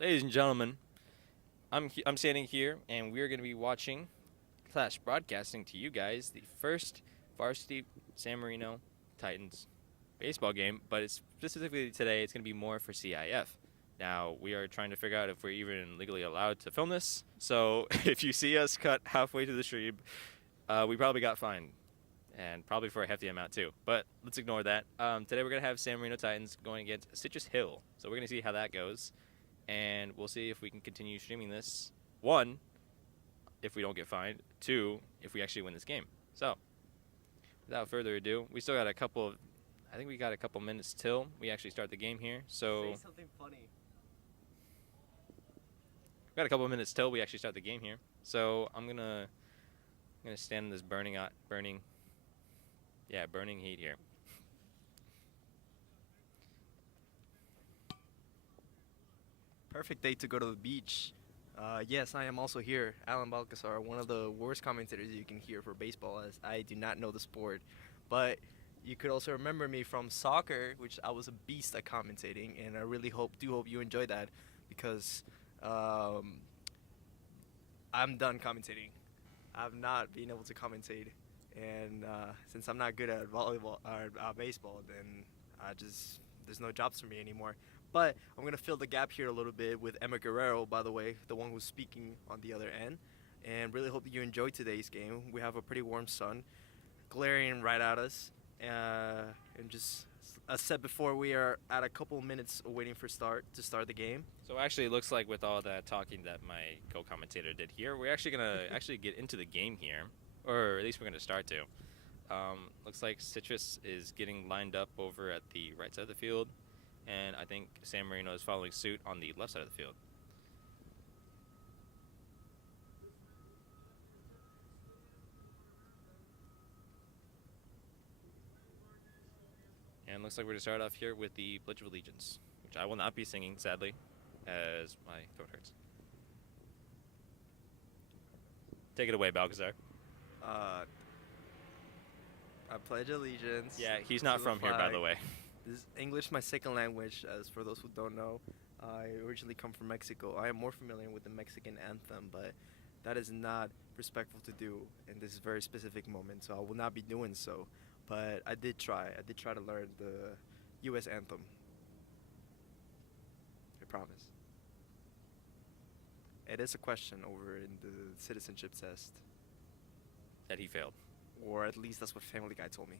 Ladies and gentlemen, I'm standing here, and we're going to be watching slash broadcasting to you guys the first Varsity San Marino Titans baseball game. But it's specifically today. It's going to be more for CIF. Now we are trying to figure out if we're even legally allowed to film this. So if you see us cut halfway through the stream, we probably got fined. And probably for a hefty amount too. But let's ignore that. Today we're going to have San Marino Titans going against Citrus Hill. So we're going to see how that goes. And we'll see if we can continue streaming this. One, if we don't get fined. Two, if we actually win this game. So, without further ado, we still got I think we got a couple minutes till we actually start the game here. So, Say something funny. we got a couple of minutes till we actually start the game here. So, I'm gonna stand in this burning heat here. Perfect day to go to the beach. Yes, I am also here, Alan Balcazar, one of the worst commentators you can hear for baseball, as I do not know the sport. But you could also remember me from soccer, which I was a beast at commentating, and I really hope you enjoy that, because I'm done commentating. I've not been able to commentate, and since I'm not good at volleyball or baseball, then there's no jobs for me anymore. But I'm gonna fill the gap here a little bit with Emma Guerrero, by the way, the one who's speaking on the other end, and really hope that you enjoyed today's game. We have a pretty warm sun glaring right at us, and just as said before, we are at a couple minutes waiting for to start the game. So actually, it looks like with all that talking that my co-commentator did here, we're actually gonna actually get into the game here, or at least we're gonna start to. Looks like Citrus is getting lined up over at the right side of the field, and I think San Marino is following suit on the left side of the field. And looks like we're gonna start off here with the Pledge of Allegiance, which I will not be singing, sadly, as my throat hurts. Take it away, Balcazar. Uh, I pledge allegiance. Yeah, he's not to the from here, by flag. the way. This is English, my second language, as for those who don't know. I originally come from Mexico. I am more familiar with the Mexican anthem, but that is not respectful to do in this very specific moment, so I will not be doing so. But I did try. I did try to learn the U.S. anthem. I promise. It is a question over in the citizenship test, That he failed. or at least that's what Family Guy told me.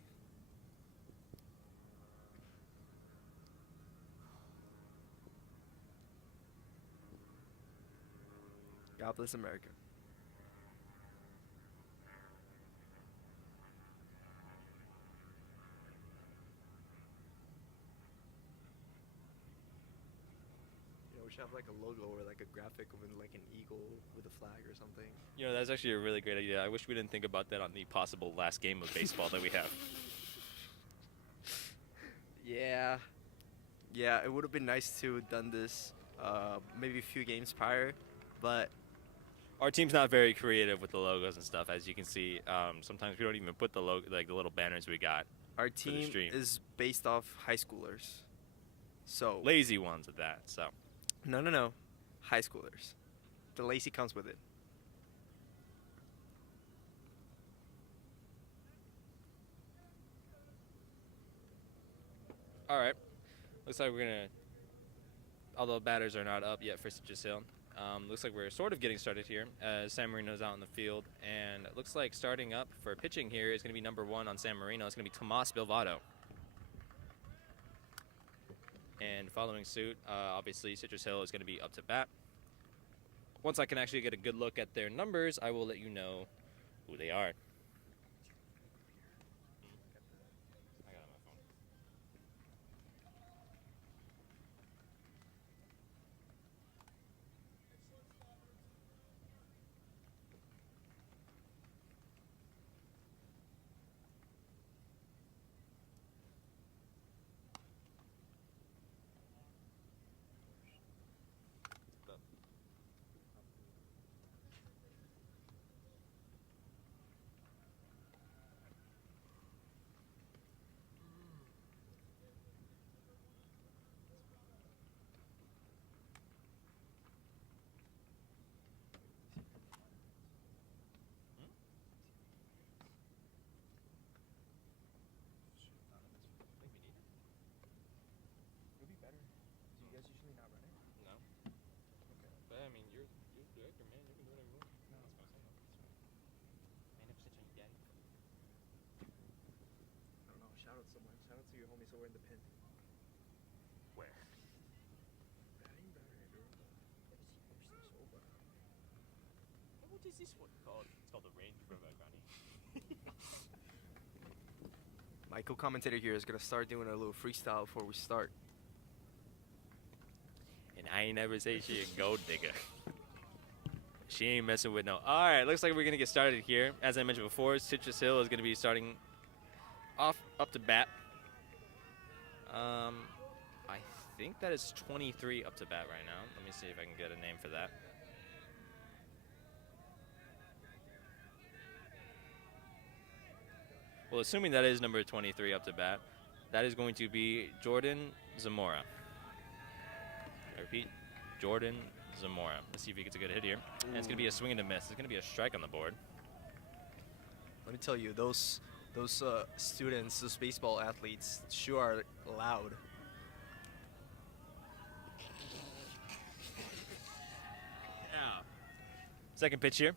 God bless America. You know, we should have like a logo or like a graphic of like an eagle with a flag or something. You know, that's actually a really great idea. I wish we didn't think about that on the possible last game of baseball that we have. Yeah. Yeah, it would have been nice to done this maybe a few games prior, but Our team's not very creative with the logos and stuff, as you can see. Sometimes we don't even put the logo, like the little banners we got. our the team stream. is based off high schoolers. So Lazy ones at that. So no, high schoolers. The lazy comes with it. all right. Looks like we're gonna. Although batters are not up yet for Citrus Hill. Looks like we're sort of getting started here as San Marino's out in the field. And it looks like starting up for pitching here is going to be number 1 on San Marino. It's going to be Tomas Bilvato. And following suit, obviously, Citrus Hill is going to be up to bat. Once I can actually get a good look at their numbers, I will let you know who they are. I got it on my phone. so we're in the pin. Where? What is this one called? It's called the Range Rover, Granny. My co-commentator here is gonna start doing a little freestyle before we start. And I ain't never say she a gold digger. She ain't messing with no. All right, looks like we're gonna get started here. As I mentioned before, Citrus Hill is gonna be starting off up to bat. I think that is 23 up to bat right now. Let me see if I can get a name for that. Well, assuming that is number 23 up to bat, that is going to be Jordan Zamora. I repeat, Jordan Zamora. Let's see if he gets a good hit here. And it's going to be a swing and a miss. It's going to be a strike on the board. Let me tell you, those students, those baseball athletes, sure are loud. Yeah. Second pitch here.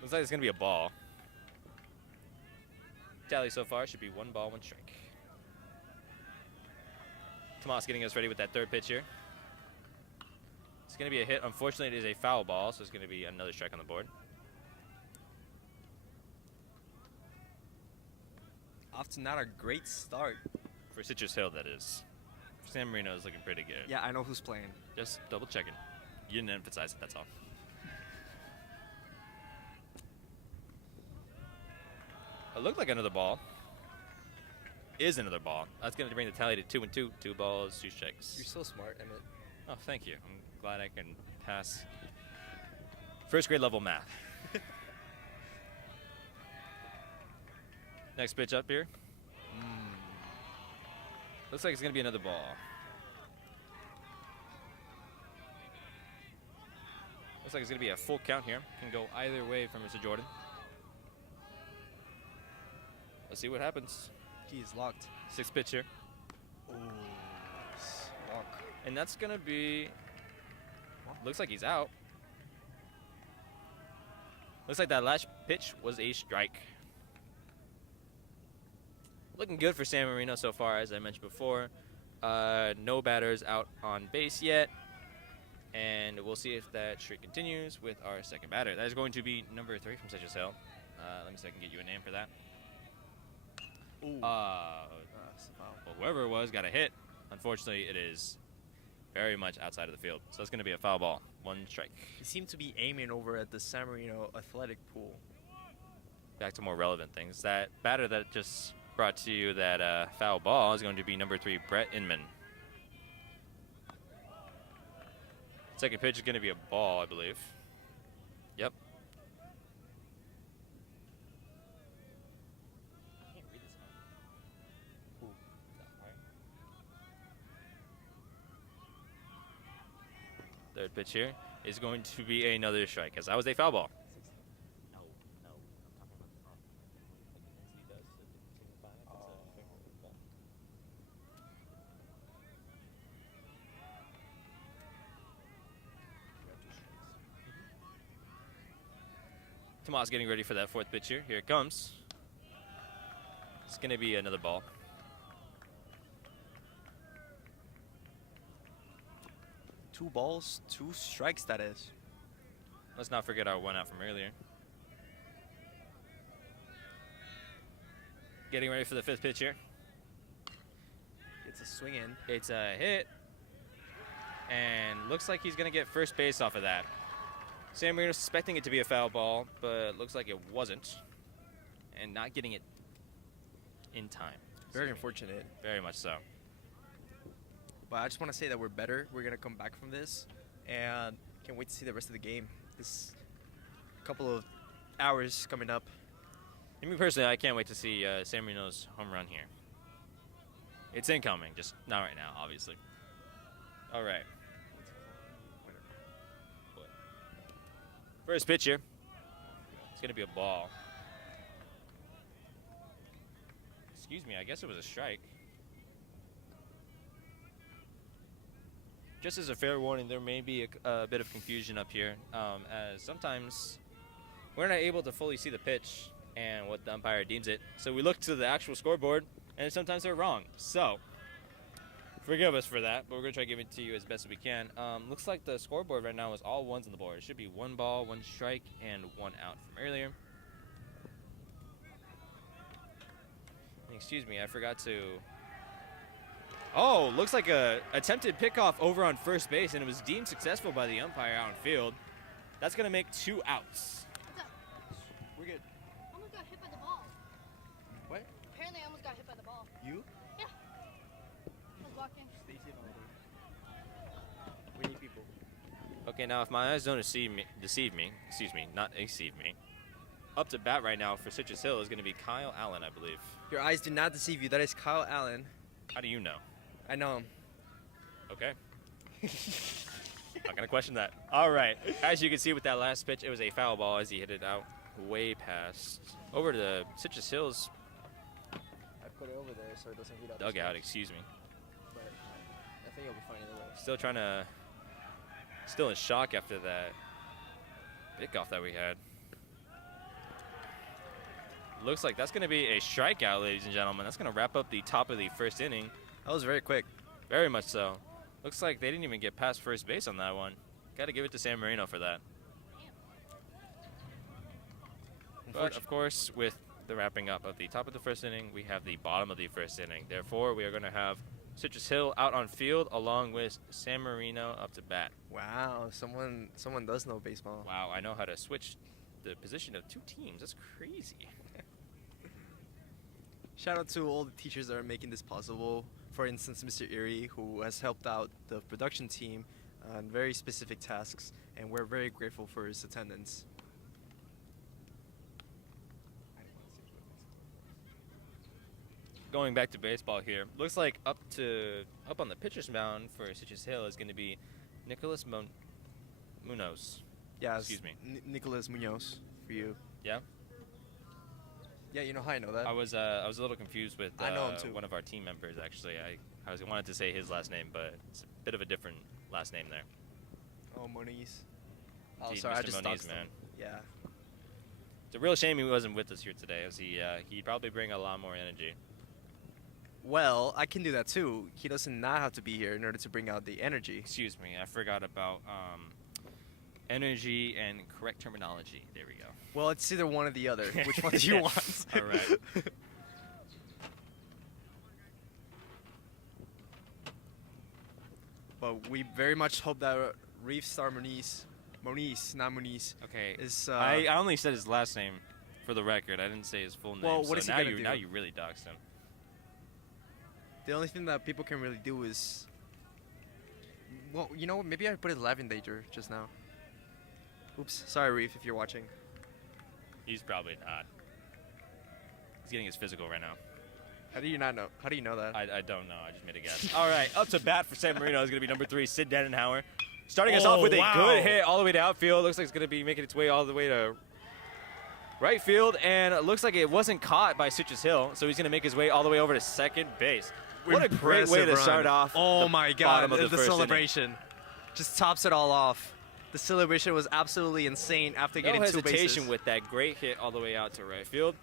Looks like it's going to be a ball. Tally so far should be 1 ball, 1 strike. Tomas getting us ready with that third pitch here. It's going to be a hit. Unfortunately, it is a foul ball, so it's going to be another strike on the board. Off to not a great start. For Citrus Hill, that is. San Marino is looking pretty good. Yeah, I know who's playing. Just double checking. You didn't emphasize it, that's all. It looked like another ball. Is another ball. That's going to bring the tally to 2 and 2. 2 balls, 2 strikes. You're so smart, Emmett. Oh, thank you. I'm glad I can pass first grade level math. Next pitch up here. Looks like it's going to be another ball. Looks like it's going to be a full count here. Can go either way from Mr. Jordan. Let's see what happens. He is locked. Sixth pitch here. Ooh, lock. And that's going to be... Looks like he's out. Looks like that last pitch was a strike. Looking good for San Marino so far, as I mentioned before. No batters out on base yet. And we'll see if that streak continues with our second batter. That is going to be number 3 from Citrus Hill. Let me see if I can get you a name for that. Ooh. Well, whoever it was got a hit. Unfortunately, it is very much outside of the field. So it's going to be a foul ball. 1 strike. He seemed to be aiming over at the San Marino athletic pool. Back to more relevant things. That batter that just brought to you that foul ball is going to be number 3, Brett Inman. Second pitch is going to be a ball, I believe. Yep. I can't read this one. Ooh. All right. Third pitch here is going to be another strike, as that was a foul ball. No, I'm talking about the intensity does. So it didn't signify if it's a strike or a ball. Tomas getting ready for that fourth pitch here. Here it comes. It's going to be another ball. Two balls, 2 strikes, that is. Let's not forget our 1 out from earlier. Getting ready for the 5th pitch here. It's a swing in. It's a hit. And looks like he's going to get first base off of that. San Marino suspecting it to be a foul ball, but looks like it wasn't. And not getting it in time. Very unfortunate. Very much so. But I just want to say that we're better. We're going to come back from this. And can't wait to see the rest of the game. This couple of hours coming up. And me personally, I can't wait to see San Marino's home run here. It's incoming, just not right now, obviously. All right. First pitch here. It's going to be a ball. Excuse me, I guess it was a strike. Just as a fair warning, there may be a bit of confusion up here, as sometimes we're not able to fully see the pitch and what the umpire deems it. So we look to the actual scoreboard, and sometimes they're wrong. So forgive us for that, but we're going to try to give it to you as best as we can. Looks like the scoreboard right now is all ones on the board. It should be 1 ball, 1 strike, and 1 out from earlier. Excuse me, I forgot to... Oh, looks like a attempted pickoff over on first base, and it was deemed successful by the umpire out in field. That's going to make 2 outs. What's up? We're good. I almost got hit by the ball. What? Apparently, I almost got hit by the ball. You? Yeah. I was walking. Stay safe over there. We need people. Okay, now if my eyes don't not deceive me, up to bat right now for Citrus Hill is going to be Kyle Allen, I believe. Your eyes do not deceive you. That is Kyle Allen. How do you know? I know him. Okay. Not going to question that. All right. As you can see with that last pitch, it was a foul ball as he hit it out way past over to the Citrus Hills I put it over there so it doesn't heat up. dugout, excuse me. But I think it'll be fine either way. Still in shock after that pickoff that we had. Looks like that's going to be a strikeout, ladies and gentlemen. That's going to wrap up the top of the first inning. That was very quick. Very much so. Looks like they didn't even get past first base on that one. Got to give it to San Marino for that. But, of course, with the wrapping up of the top of the first inning, we have the bottom of the first inning. Therefore, we are going to have Citrus Hill out on field along with San Marino up to bat. Wow, someone does know baseball. Wow, I know how to switch the position of 2 teams. That's crazy. Shout out to all the teachers that are making this possible. For instance, Mr. Erie, who has helped out the production team on very specific tasks, and we're very grateful for his attendance. Going back to baseball here, looks like up on the pitcher's mound for Citrus Hill is going to be Nicholas Munoz. Yeah, Excuse me. Nicolas Munoz for you. Yeah? Yeah, you know how I know that. I was a little confused with I know him too. one of our team members, actually. I wanted to say his last name, but it's a bit of a different last name there. Oh, Moniz. Oh, Indeed, sorry, I Mr. just Moniz, doxed man. him. Yeah. It's a real shame he wasn't with us here today, as he'd probably bring a lot more energy. Well, I can do that too. He doesn't not have to be here in order to bring out the energy. Excuse me, I forgot about energy and correct terminology. There we go. Well, it's either one or the other. Which one do you want? All right. But we very much hope that Reef Star Moniz, not Moniz, Okay. is. I only said his last name for the record. I didn't say his full name. Well, what so is he now gonna you do? now you really doxed him. The only thing that people can really do is. Well, you know what? Maybe I put his life in danger just now. Oops. Sorry, Reef, if you're watching. He's probably not. He's getting his physical right now. How do you not know? How do you know that? I don't know. I just made a guess. All right, up to bat for San Marino is going to be number 3, Sid Denenhauer. Starting us off with a good hit all the way to outfield. Looks like it's going to be making its way all the way to right field, and it looks like it wasn't caught by Citrus Hill, so he's going to make his way all the way over to second base. What a great way to start off. Oh my God! bottom of The first celebration just tops it all off. The celebration was absolutely insane after inning. getting No 2 bases. hesitation with that great hit all the way out to right field.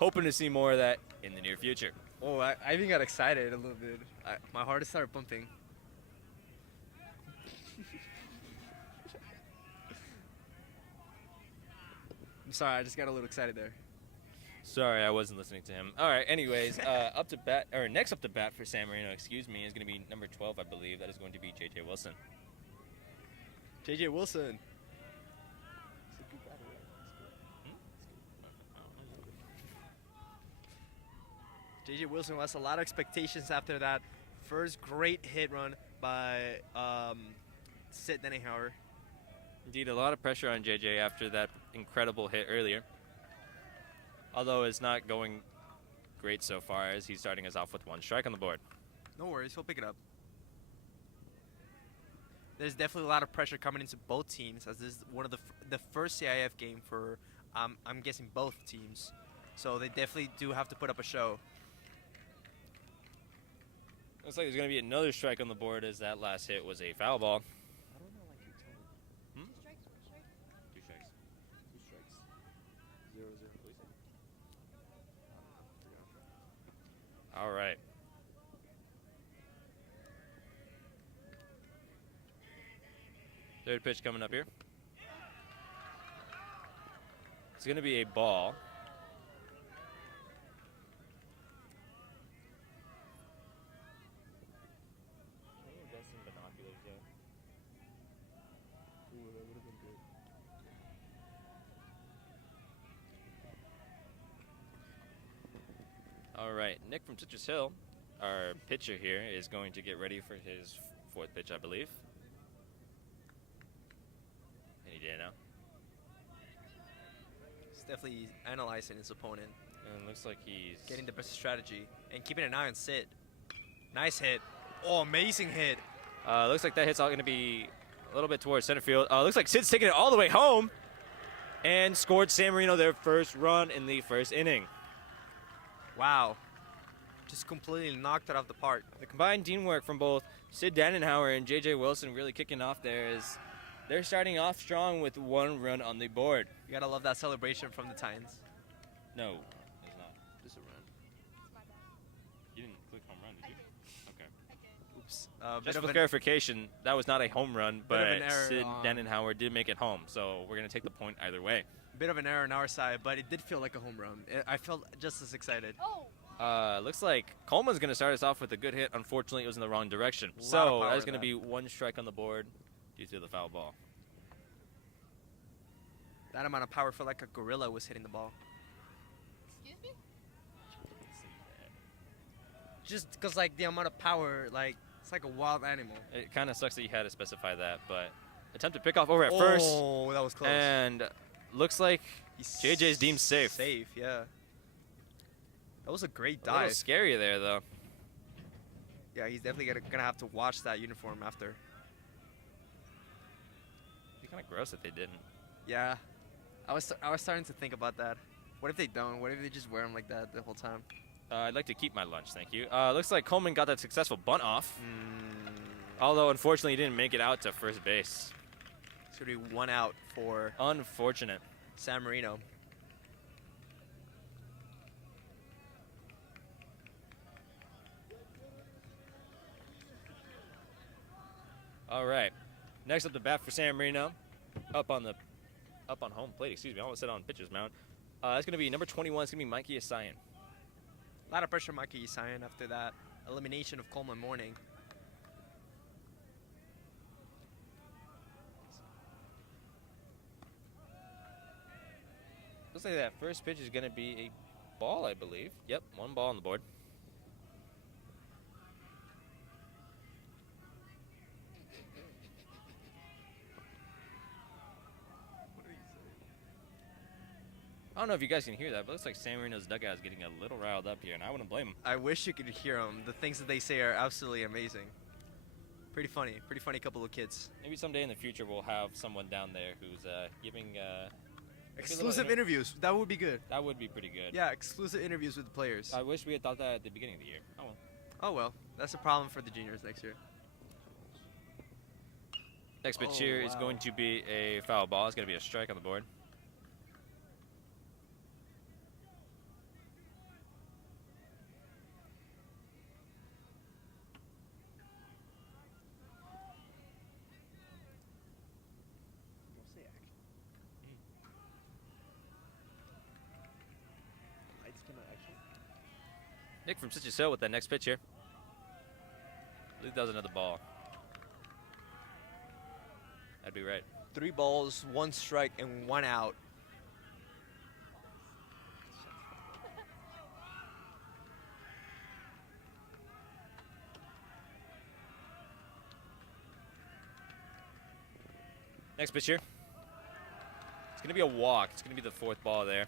Hoping to see more of that in the near future. Oh, I even got excited a little bit. My heart started pumping. I'm sorry, I just got a little excited there. Sorry, I wasn't listening to him. All right, anyways, next up to bat for San Marino, is going to be number 12, I believe. That is going to be J.J. Wilson. J.J. Wilson. J.J. Wilson has a lot of expectations after that first great hit run by Sid Denenhauer. Indeed, a lot of pressure on J.J. after that incredible hit earlier. Although it's not going great so far, as he's starting us off with 1 strike on the board. No worries, he'll pick it up. There's definitely a lot of pressure coming into both teams, as this is one of the first CIF game for, I'm guessing, both teams. So they definitely do have to put up a show. Looks like there's going to be another strike on the board, as that last hit was a foul ball. I don't know, like you told me. 2 strikes. 2 strikes. 0-0. All right. Third pitch coming up here. It's going to be a ball. All right, Nick from Citrus Hill, our pitcher here, is going to get ready for his fourth pitch, I believe. And he did now. He's definitely analyzing his opponent, And it looks like he's getting the best strategy, and keeping an eye on Sid. Nice hit. Oh, amazing hit. Looks like that hit's all going to be a little bit towards center field. Looks like Sid's taking it all the way home and scored San Marino their first run in the first inning. Wow. Just completely knocked it off the park. The combined teamwork from both Sid Dannenhauer and J.J. Wilson really kicking off there as they're starting off strong with 1 run on the board. You gotta love that celebration from the Titans. No, it's not. Just a run. It's my bad. You didn't click home run, I did you? did. Okay. I did. Oops. Just for clarification, that was not a home run, but of an error Sid on- Dannenhauer did make it home, so we're going to take the point either way. Bit of an error on our side, but it did feel like a home run. I felt just as excited. Oh. Looks like Coleman's going to start us off with a good hit. Unfortunately, it was in the wrong direction. Lot of So power that's in going to that. be 1 strike on the board due to the foul ball. That amount of power felt like a gorilla was hitting the ball. Excuse me? Just because, like, the amount of power, like, it's like a wild animal. It kind of sucks that you had to specify that, but attempt to pick off over at first. Oh, that was close. And looks like JJ's deemed safe. Safe, yeah. That was a great A little dive. scary there, though. Yeah, he's definitely gonna have to watch that uniform after. It'd be kind of gross if they didn't. Yeah, I was starting to think about that. What if they don't? What if they just wear them like that the whole time? I'd like to keep my lunch, thank you. Looks like Coleman got that successful bunt off, Mm, although unfortunately he didn't make it out to first base. it's gonna be 1 out for Unfortunate. San Marino. All right. Next up the bat for San Marino, up on home plate. Excuse me, I almost said on pitcher's mound. That's gonna be number 21. It's gonna be Mikey Asayan. A lot of pressure, Mikey Isayan, after that elimination of Coleman Morning. Looks like that first pitch is gonna be a ball, I believe. Yep, 1 ball on the board. I don't know if you guys can hear that, but it looks like San Marino's dugout is getting a little riled up here, and I wouldn't blame them. I wish you could hear them. The things that they say are absolutely amazing. Pretty funny couple of kids. Maybe someday in the future we'll have someone down there who's giving. Exclusive interviews. That would be good. That would be pretty good. Yeah, exclusive interviews with the players. I wish we had thought that at the beginning of the year. Oh well. Oh well, that's a problem for the juniors next year. Next pitch Oh, here is wow. going to be a foul ball. It's going to be a strike on the board. Nick from Citrus Hill with that next pitch here. I believe that was another ball. That'd be right. 3 balls, 1 strike, and 1 out. Next pitch here. It's going to be a walk. It's going to be the 4th ball there.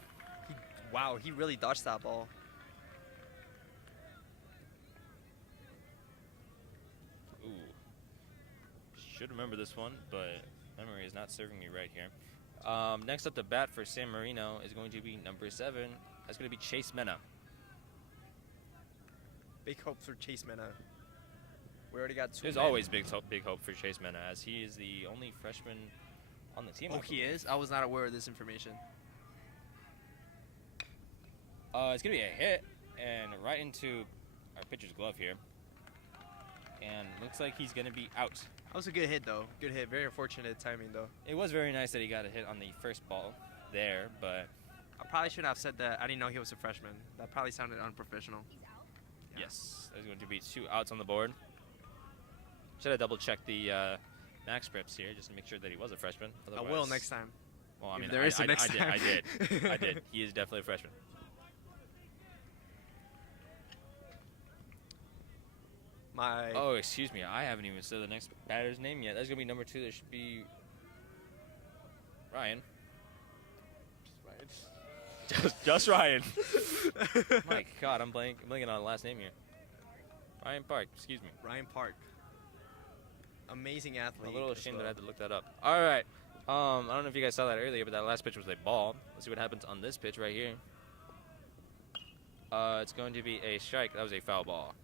Wow, he really dodged that ball. Ooh. Should remember this one, but memory is not serving me right here. Next up, the bat for San Marino is going to be number 7. That's going to be Chase Mena. Big hopes for Chase Mena. We already got 2 There's men. always big hope for Chase Mena, as he is the only freshman on the team. I Oh, he believe. is? I was not aware of this information. It's going to be a hit, and right into our pitcher's glove here. And looks like he's going to be out. That was a good hit, though. Good hit. Very unfortunate timing, though. It was very nice that he got a hit on the first ball there, but I probably should have said that I didn't know he was a freshman. That probably sounded unprofessional. He's out. Yeah. yes, there's going to be 2 outs on the board. Should have double-checked the max preps here just to make sure that he was a freshman. I will next time. Well, I If mean, there is a next I time. did. I did. He is definitely a freshman. My Oh, excuse me. I haven't even said the next batter's name yet. That's going to be number 2. There should be Ryan. Just Ryan. My God, I'm blanking on the last name here. Ryan Park, excuse me. Ryan Park. Amazing athlete. I'm a little as ashamed well. that I had to look that up. All right. I don't know if you guys saw that earlier, but that last pitch was a ball. Let's see what happens on this pitch right here. It's going to be a strike. That was a foul ball.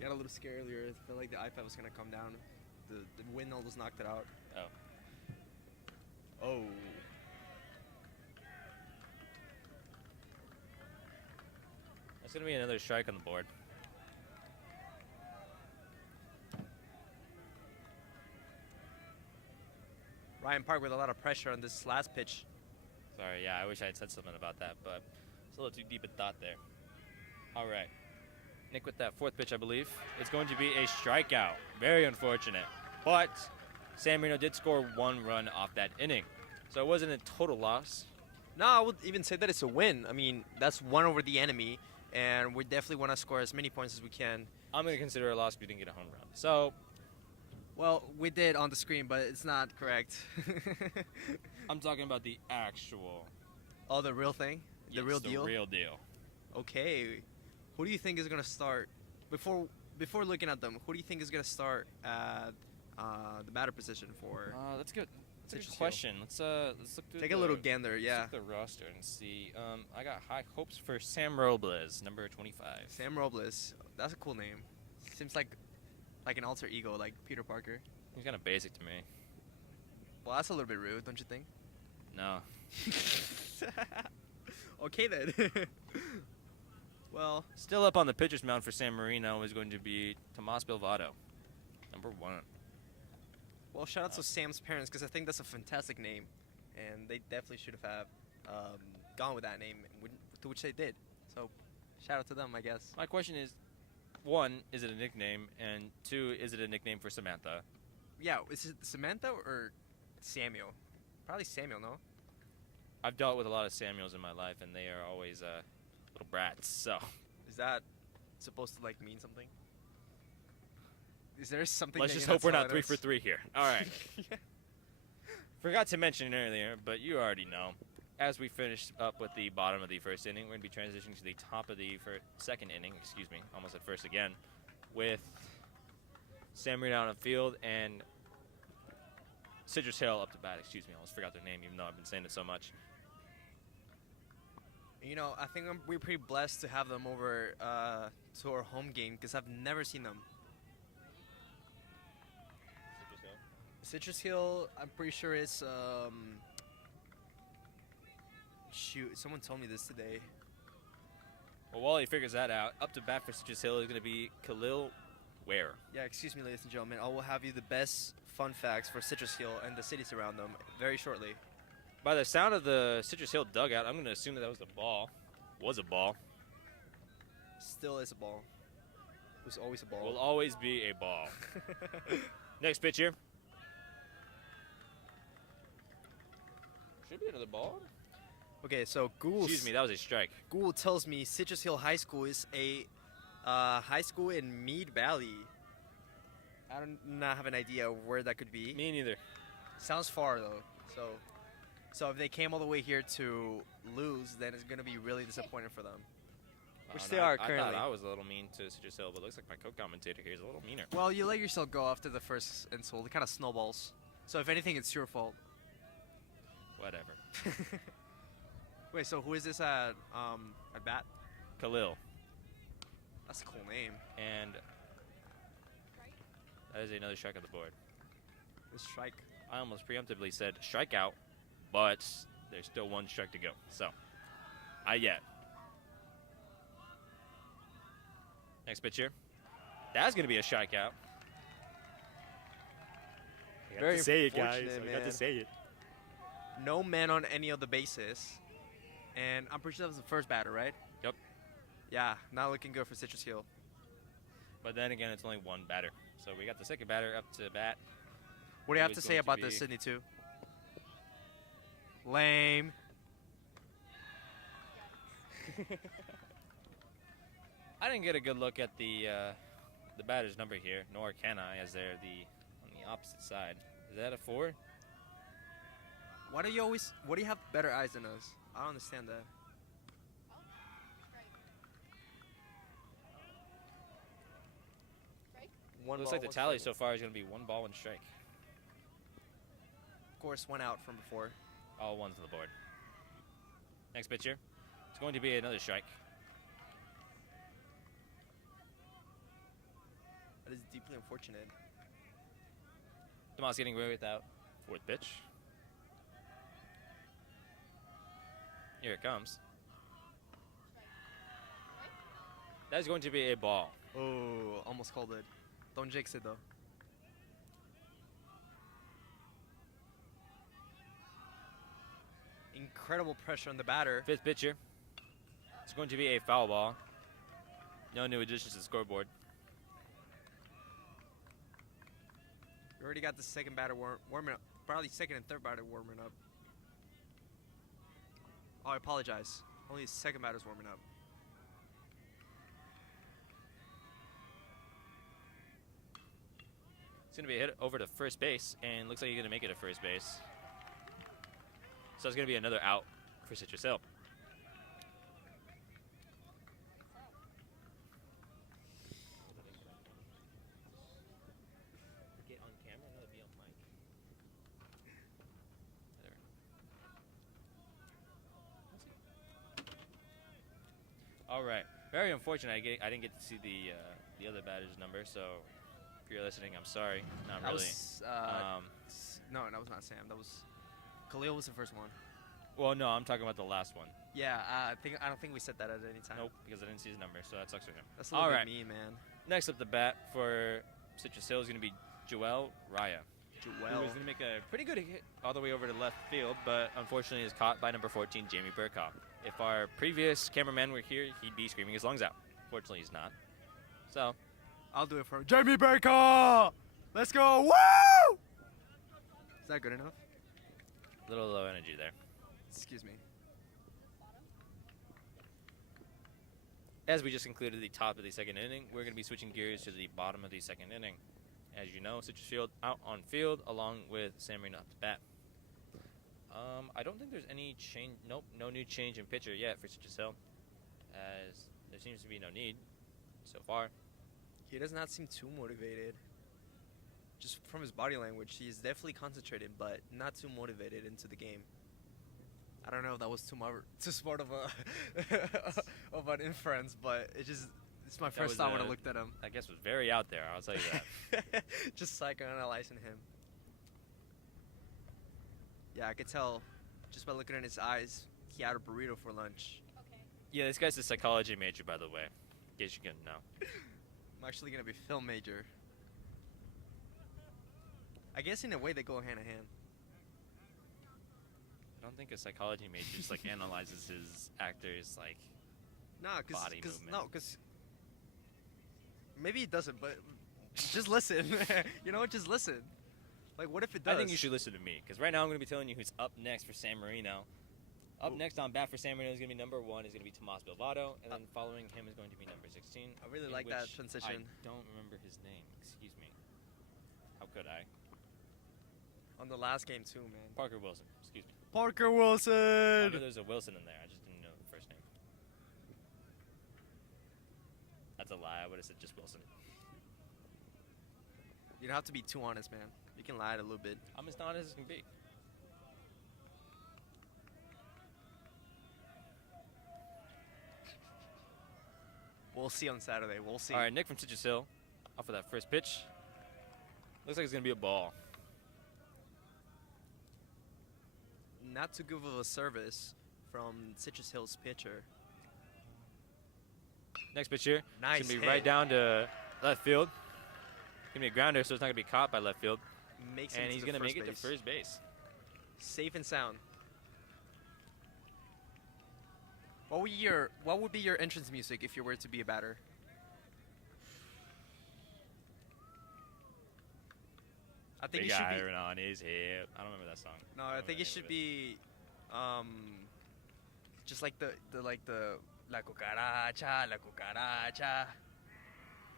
Got a little scared earlier. I felt like the iPad was gonna come down. The wind almost knocked it out. Oh. Oh. That's going to be another strike on the board. Ryan Park with a lot of pressure on this last pitch. Sorry, yeah, I wish I had said something about that, but it's a little too deep in thought there. All right. Nick with that 4th pitch, I believe. It's going to be a strikeout. Very unfortunate. But San Marino did score 1 run off that inning. So it wasn't a total loss. No, I would even say that it's a win. I mean, that's 1 over the enemy, and we definitely want to score as many points as we can. I'm going to consider it a loss if we didn't get a home run. So Well, we did on the screen, but it's not correct. I'm talking about the actual. Oh, the real thing? The yes, real deal? The real deal. Okay. Who do you think is going to start? Before looking at them, who do you think is going to start at the batter position for? That's good. That's a Citrus good Hill. question. Let's look through Take a little gander, yeah. Let's look at the roster and see. I got high hopes for Sam Robles, number 25. Sam Robles. That's a cool name. Seems like an alter ego, like Peter Parker. He's kind of basic to me. Well, that's a little bit rude, don't you think? No. Okay then. Well, Still up on the pitcher's mound for San Marino is going to be Tomas Bilvado, number 1. well, shout out to Sam's parents because I think that's a fantastic name, and they definitely should have gone with that name, to which they did. So, shout out to them, I guess. My question is, 1, is it a nickname? And 2, is it a nickname for Samantha? Yeah, is it Samantha or Samuel? Probably Samuel, no? I've dealt with a lot of Samuels in my life, and they are always little brats. So Is that supposed to mean something? Is there something? let's that just you're hope we're not telling 3 for us? 3 here. All right. Forgot to mention earlier, but you already know. As we finish up with the bottom of the first inning, we're going to be transitioning to the top of the second inning. Excuse me, almost at first again, with San Marino on the field and Citrus Hill up to bat. Excuse me, I almost forgot their name, even though I've been saying it so much. You know, I think we're pretty blessed to have them over to our home game because I've never seen them. Citrus Hill. Citrus Hill, I'm pretty sure it's shoot, someone told me this today. Well, while he figures that out, up to bat for Citrus Hill is going to be Khalil Ware. Yeah, excuse me, ladies and gentlemen. I will have you the best fun facts for Citrus Hill and the cities around them very shortly. By the sound of the Citrus Hill dugout, I'm going to assume that was a ball. Was a ball. Still is a ball. It was always a ball. Will always be a ball. Next pitch here. Should be another ball. Okay, so Google. Excuse me, that was a strike. Google tells me Citrus Hill High School is a high school in Mead Valley. I do not have an idea where that could be. Me neither. Sounds far though. So if they came all the way here to lose, then it's gonna be really disappointing for them. Which they are I currently. thought I was a little mean to Citrus Hill, but it looks like my co-commentator here is a little meaner. Well, you let yourself go after the first insult. It kind of snowballs. So if anything, it's your fault. Whatever. Wait, so who is this at At bat. Khalil. That's a cool name. And that is another strike on the board. The strike. I almost preemptively said strikeout, but there's still one strike to go. So, yet. Next pitch here. That's going to be a strikeout. I got Very to say it, guys. unfortunate, I got to man. say it. No man on any of the bases. And I'm pretty sure that was the first batter, right? Yep. Yeah, not looking good for Citrus Hill. But then again, it's only one batter. So we got the second batter up to bat. What do you have Who to is say going to about be- the Sydney 2? Lame. I didn't get a good look at the batter's number here, nor can I, as they're on the opposite side. Is that a 4? Why do you have better eyes than us? I don't understand that. One Looks ball, like the one tally strike. so far is going to be 1 ball, 1 strike. Of course, one out from before. All ones on the board. Next pitcher. It's going to be another strike. That is deeply unfortunate. Tomas getting away without 4th pitch. Here it comes. That is going to be a ball. Oh, almost called it. Don't jinx it though. Incredible pressure on the batter. 5th pitcher. It's going to be a foul ball. No new additions to the scoreboard. We already got the second batter warming up. Probably second and third batter warming up. Oh, I apologize. Only the second batter's warming up. It's going to be a hit over to first base, and looks like he's going to make it to first base. So it's going to be another out for Citrus Hill. Get on camera, not be on mic. All right. Very unfortunate. I didn't get to see the other batter's number. So if you're listening, I'm sorry. Not That really. was no, that was not Sam. That was Khalil was the first one. Well, no, I'm talking about the last one. Yeah, I don't think we said that at any time. Nope, because I didn't see his number, so that sucks for him. That's a little All bit right. mean, man. Next up the bat for Citrus Hill is going to be Joel Raya, who Joel. was going to make a pretty good hit all the way over to left field, but unfortunately is caught by number 14, Jamie Burkoff. If our previous cameraman were here, he'd be screaming his lungs out. Fortunately, he's not. So, I'll do it for Jamie Baker. Let's go! Woo! Is that good enough? a little low energy there. Excuse me. As we just concluded the top of the second inning, we're going to be switching gears to the bottom of the second inning. As you know, Citrus Field out on field along with San Marino up to bat. I don't think there's any change. Nope, no new change in pitcher yet for Citrus Hill, as there seems to be no need so far. He does not seem too motivated. Just from his body language, he is definitely concentrated, but not too motivated into the game. I don't know if that was too smart of a of an inference, but it's my That first was thought when I a- looked at him. I guess was very out there. I'll tell you that. Just psychoanalyzing him. Yeah, I could tell just by looking in his eyes, he had a burrito for lunch. Okay. Yeah, this guy's a psychology major, by the way, in case you couldn't know. I'm actually gonna be film major. I guess in a way they go hand in hand. I don't think a psychology major just like analyzes his actors like. Nah, Body movement. cause maybe it doesn't, but just listen. You know, just listen. Like, what if it does? I think you should listen to me, because right now I'm going to be telling you who's up next for San Marino. Up Ooh. next on bat for San Marino is going to be number 1 is going to be Tomas Bilbado, and then following him is going to be number 16. I really in like that which transition. I don't remember his name. Excuse me. How could I? On the last game too, man. Parker Wilson. Excuse me. Parker I knew Wilson. there's a Wilson in there. I just didn't know the first name. That's a lie. I would have said just Wilson. You don't have to be too honest, man. You can lie a little bit. I'm as honest as can be. We'll see on Saturday. We'll see. All right, Nick from Citrus Hill, off of that first pitch. Looks like it's gonna be a ball. Not too good of a service from Citrus Hill's pitcher. Next pitch here. Nice It's gonna be hit. right down to left field. Gonna be a grounder, so it's not gonna be caught by left field. Makes him And to he's the gonna first make it to base. first base. Safe and sound. What would be your entrance music if you were to be a batter? I think Big it should be. iron on his hip. I don't remember that song. No, I I don't think remember it should the be, just like the la cucaracha, la cucaracha.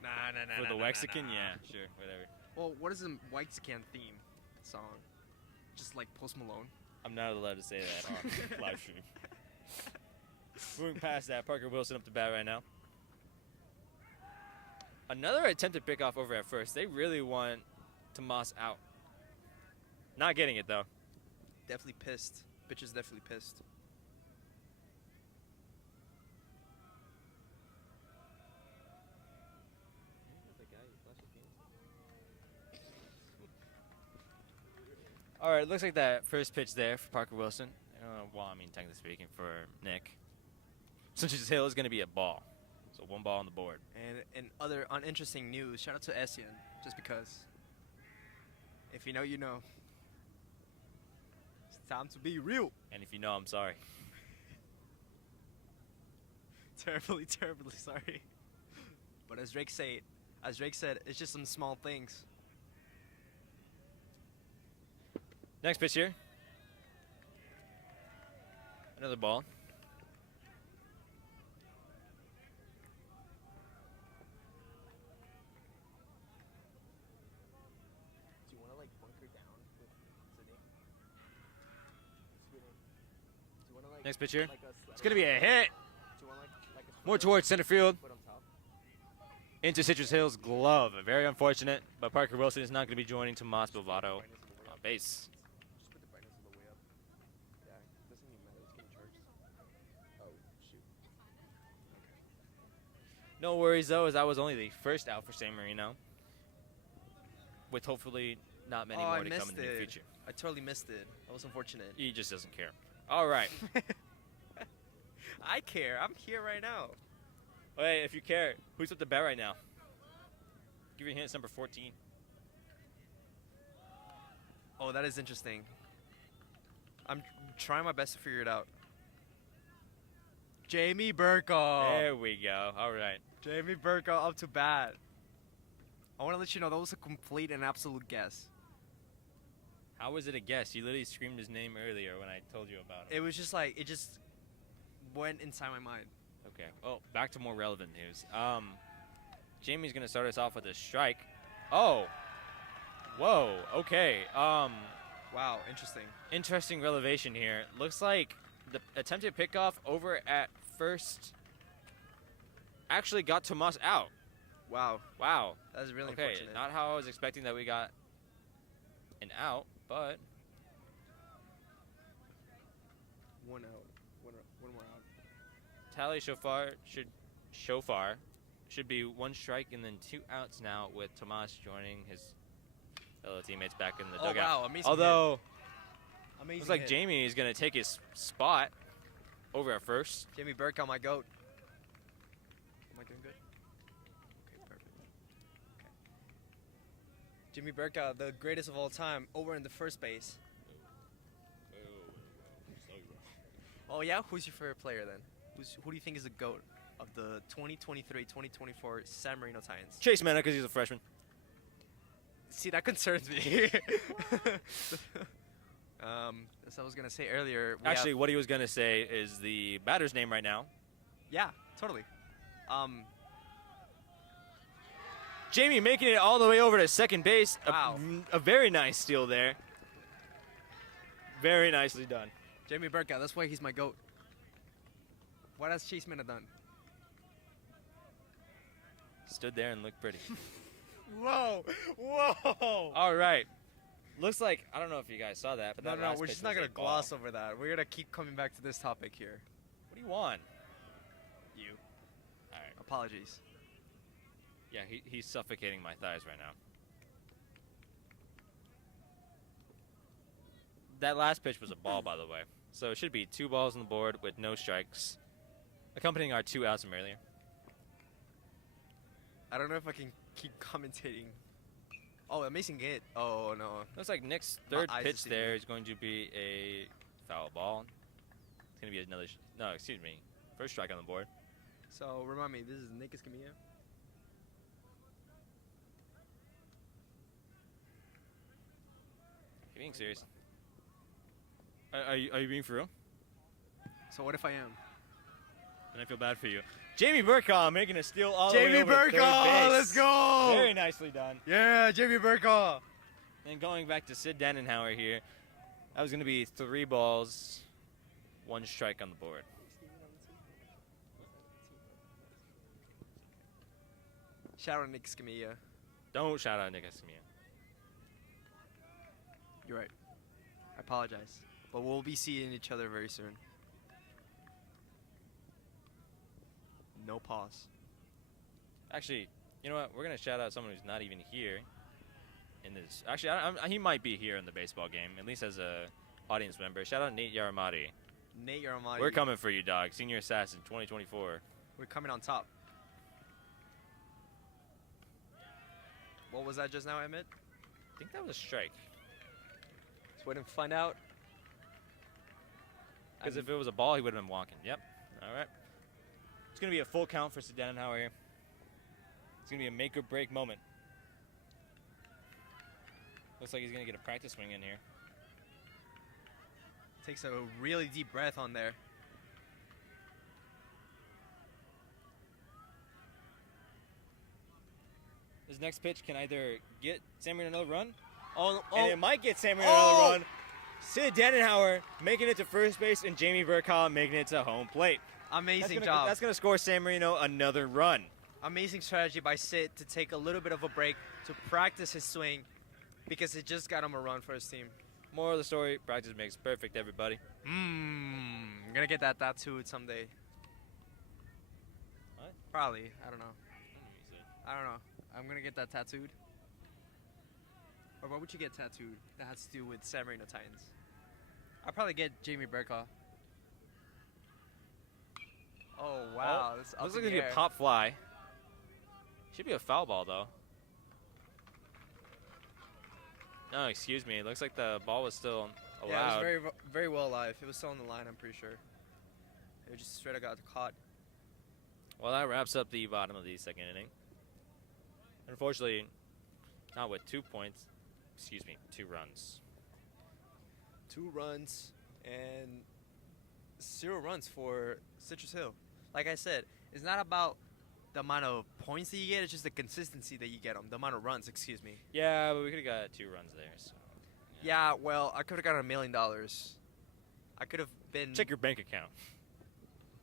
Nah. For the nah, Mexican, nah. yeah, sure, whatever. Well, what is the Mexican theme song? Just like Post Malone. I'm not allowed to say that on live stream. Moving past that, Parker Wilson up to bat right now. Another attempted pickoff over at first. They really want Tomas out. Not getting it though. Definitely pissed. Pitcher's definitely pissed. All right, looks like that first pitch there for Parker Wilson. Well, I mean, technically speaking, for Nick. Citrus Hill is going to be a ball. So one ball on the board. And in other uninteresting news, shout out to Essien, just because. If you know, you know. It's time to be real. And if you know, I'm sorry. Terribly sorry. But as Drake said, it's just some small things. Next pitch here. Another ball. Do you want to like bunker down with Sydney? Do you want to like Next pitch here. like It's going to be a hit. Do you want like a More towards center field. foot on top? Into Citrus Hill's glove. Very unfortunate, but Parker Wilson is not going to be joining Tomas Bilvato on base. Just put the brightness all the way up. Yeah, doesn't even matter. It's getting charged. Oh shoot. No worries, though, as that was only the first out for San Marino. With hopefully not many more to come in the near future. I totally missed it. That was unfortunate. He just doesn't care. All right. I care. I'm here right now. Hey, if you care, who's at the bat right now? Give you a hint, it's number 14. Oh, that is interesting. I'm trying my best to figure it out. Jamie Burkle. There we go. All right. Jamie Burkle up to bat. I want to let you know that was a complete and absolute guess. How was it a guess? You literally screamed his name earlier when I told you about it. It was just like, it just went inside my mind. Okay. Well, back to more relevant news. Jamie's gonna start us off with a strike. Oh. Whoa. Okay. Wow, interesting. Interesting relevation here. Looks like the attempted pickoff over at first actually got Tomas out. Wow, Wow. that was really Okay. unfortunate. Not how I was expecting that we got an out, but One out. One more out. tally shofar should be one strike and then 2 outs now with Tomas joining his fellow teammates back in the Oh, dugout. wow, amazing Although hit. Amazing looks like hit. Jamie is going to take his spot over at first. Jamie Burkle, my goat. Am I doing good? Okay, perfect. Okay. Jimmy Burkle, the greatest of all time, over in the first base. Oh yeah, who's your favorite player then? Who do you think is the GOAT of the 2023-2024 San Marino Titans? Chase Mena because he's a freshman. See, that concerns me. As I was gonna say earlier, we Actually, have, what he was going to say is the batter's name right now. yeah, totally. Jamie making it all the way over to second base. Wow. A very nice steal there. Very nicely done. Jamie Burkle, that's why he's my GOAT. What has Chase Mena done? Stood there and looked pretty. Whoa, whoa! All right. Looks like, I don't know if you guys saw that, but No, that no, last we're pitch just not was gonna a ball. gloss over that. We're gonna keep coming back to this topic here. What do you want? You. All right. Apologies. Yeah, he's suffocating my thighs right now. That last pitch was a ball, by the way. So it should be 2 balls on the board with no strikes, accompanying our 2 outs from earlier. I don't know if I can keep commentating. Oh, amazing hit. Oh, no. Looks like Nick's My third eyes pitch are there seeing. is going to be a foul ball. It's going to be another, no, excuse me, first strike on the board. So, remind me, this is Nick Escamilla. You being serious? Are you being for real? So, what if I am? And I feel bad for you. Jamie Burkhaw making a steal all the way Jamie over third Burkhaw, base. let's go! Very nicely done. Yeah, Jamie Burkhaw. And going back to Sid Dannenhauer here, that was going to be 3 balls, 1 strike on the board. Shout out Nick Escamilla. Don't shout out Nick Escamilla. You're right. I apologize. But we'll be seeing each other very soon. No pause. Actually, you know what? We're going to shout out someone who's not even here in this. Actually, he might be here in the baseball game, at least as a audience member. Shout out Nate Yaramati. Nate Yaramati. We're coming for you, dog. Senior Assassin 2024. We're coming on top. What was that just now, Emmett? I think that was a strike. Let's wait and find out. Because if it was a ball, he would have been walking. Yep. All right. It's going to be a full count for Sid Dannenhauer here. It's going to be a make or break moment. Looks like he's going to get a practice swing in here. Takes a really deep breath on there. This next pitch can either get San Marino another run, Oh, and it might get San Marino another run. Sid Dannenhauer making it to first base, and Jamie Burkhaw making it to home plate. Amazing job. That's going to score San Marino another run. Amazing strategy by Sid to take a little bit of a break to practice his swing because it just got him a run for his team. Moral of the story, practice makes perfect, everybody. I'm gonna get that tattooed someday. What? Probably. I don't know. I'm gonna get that tattooed. Or what would you get tattooed that has to do with San Marino Titans? I'll probably get Jamie Burkhaw. Oh, wow. Oh, That's up looks in like the it's going to be air. a pop fly. Should be a foul ball, though. No, excuse me. It looks like the ball was still allowed. Yeah, it was very, very well alive. It was still on the line, I'm pretty sure. It just straight up got caught. Well, that wraps up the bottom of the second inning. Unfortunately, not with 2 points. Excuse me, 2 runs. 2 runs and 0 runs for Citrus Hill. Like I said, it's not about the amount of points that you get, it's just the consistency that you get them. The amount of runs, excuse me. Yeah, but we could have got 2 runs there. So. Yeah, well, I could have gotten $1 million. I could have been. Check your bank account.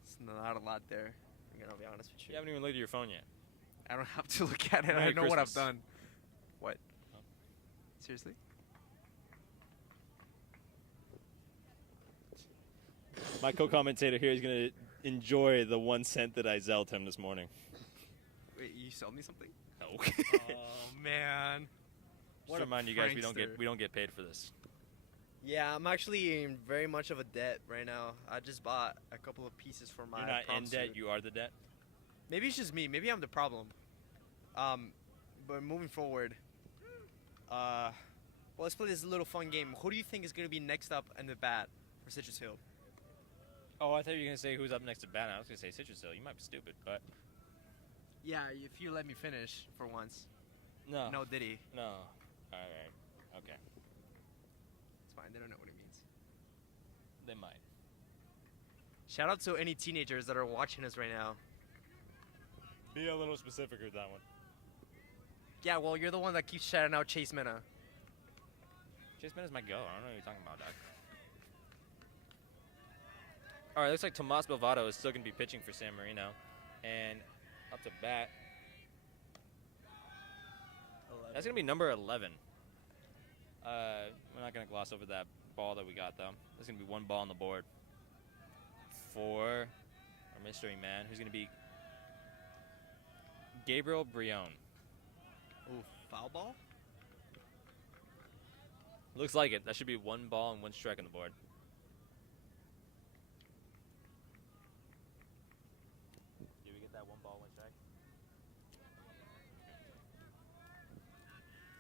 It's not a lot there. I'm gonna be honest with You you. haven't even looked at your phone yet. I don't have to look at it. Merry I know what I've Christmas. done. What? Oh. Seriously? My co-commentator here is going to enjoy the 1 cent that I zelled him this morning. Wait, you sold me something? No. Oh man. Just to remind you guys, we don't get paid for this. Yeah, I'm actually in very much of a debt right now. I just bought a couple of pieces for my You're not prom in debt, suit. you are the debt. Maybe it's just me. Maybe I'm the problem. But moving forward, well, let's play this little fun game. Who do you think is going to be next up in the bat for Citrus Hill? Oh, I thought you were going to say who's up next to bat. I was going to say Citrus Hill. You might be stupid, but Yeah, if you let me finish for once. no. No, did he? No. All right. Okay. It's fine. They don't know what it means. They might. Shout out to any teenagers that are watching us right now. Be a little specific with that one. Yeah, well, you're the one that keeps shouting out Chase Mena. Chase Mena's my go. I don't know what you're talking about, Doc. All right, looks like Tomas Bovado is still going to be pitching for San Marino. And up to bat, that's going to be number 11. We're not going to gloss over that ball that we got, though. There's going to be 1 ball on the board for our mystery man, who's going to be Gabriel Brion. Ooh, foul ball? Looks like it. That should be 1 ball and 1 strike on the board. Did we get that 1 ball, 1 strike?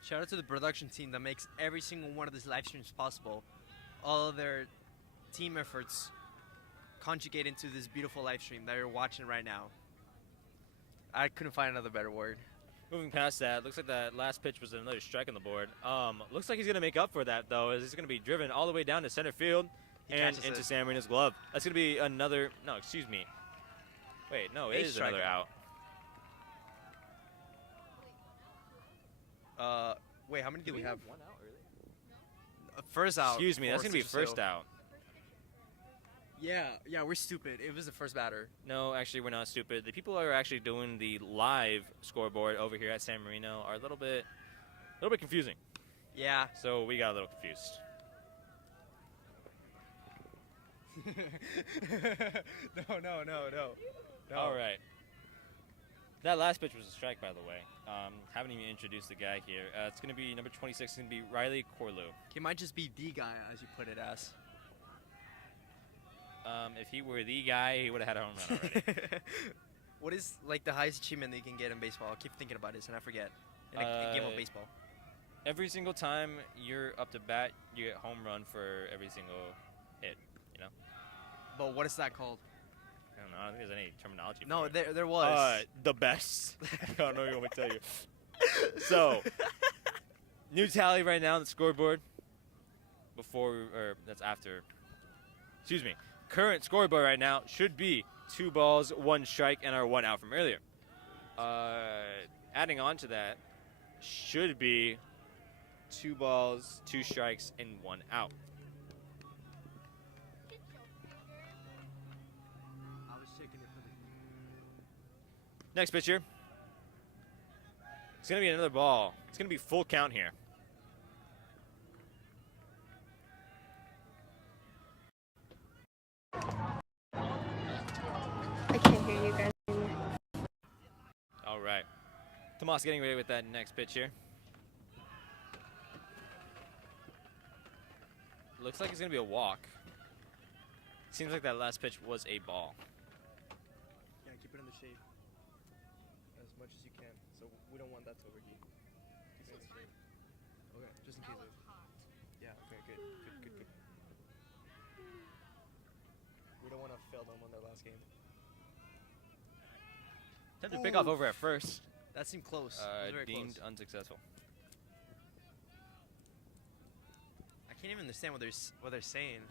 Shout out to the production team that makes every single one of these live streams possible. All of their team efforts conjugate into this beautiful live stream that you're watching right now. I couldn't find another better word. Moving past that, looks like that last pitch was another strike on the board. Looks like he's going to make up for that, though, as he's going to be driven all the way down to center field He and catches into it. San Marino's glove. That's going to be another, no, excuse me. Wait, no, it is another strikeout. out. Wait, how many do we have? 1 out early? First out. Excuse me, that's for going to be Citrus first Hill. out. Yeah, we're stupid. It was the first batter. No, actually, we're not stupid. The people who are actually doing the live scoreboard over here at San Marino are a little bit confusing. Yeah. So we got a little confused. No. All right. That last pitch was a strike, by the way. Haven't even introduced the guy here. It's going to be number 26. It's going to be Riley Corlew. He might just be the guy, as you put it as. If he were the guy, he would have had a home run already. What is like the highest achievement that you can get in baseball? I keep thinking about this and I forget. In a game of baseball. Every single time you're up to bat, you get home run for every single hit. You know? But what is that called? I don't know. I don't think there's any terminology. No, for it. there was. The best. I don't know what to tell you. So, new tally right now on the scoreboard. That's after. Excuse me. Current scoreboard right now should be 2 balls, 1 strike, and our 1 out from earlier. Adding on to that, should be 2 balls, 2 strikes, and 1 out. I was checking it for the. Next pitcher. It's going to be another ball. It's going to be full count here. I can't hear you guys anymore. All right. Tomas getting ready with that next pitch here. Looks like it's going to be a walk. Seems like that last pitch was a ball. Yeah, keep it in the shade. As much as you can. So we don't want that to overheat. Keep it in the shade. Okay, just in case. Yeah, okay, good. We don't want to fail them on their last game. Attempted to pick off over at first. That seemed close. It was very Deemed close. unsuccessful. I can't even understand what they're saying.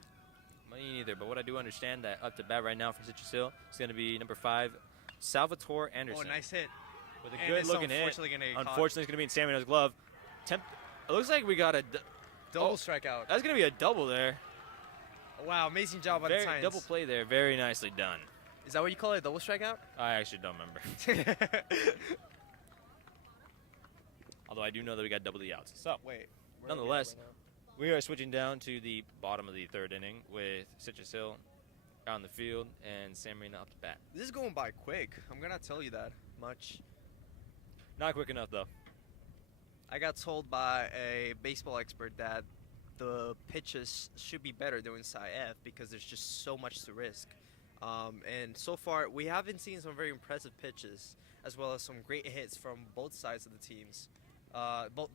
Me neither, but what I do understand that up to bat right now for Citrus Hill is going to be number 5, Salvatore Anderson. Oh, nice hit. With a And good it's looking hit. unfortunately gonna get caught. Unfortunately, it's going to be in San Marino's glove. It looks like we got a. Double strikeout. That's going to be a double there. Wow, amazing job by the Titans. Double play there. Very nicely done. Is that what you call it, a double strikeout? I actually don't remember. Although I do know that we got double the outs. So, Wait. nonetheless, we are switching down to the bottom of the 3rd inning with Citrus Hill on the field and San Marino up to bat. This is going by quick. I'm going to tell you that much. Not quick enough, though. I got told by a baseball expert that the pitches should be better during Sci F because there's just so much to risk. And so far, we haven't seen some very impressive pitches, as well as some great hits from both sides of the teams.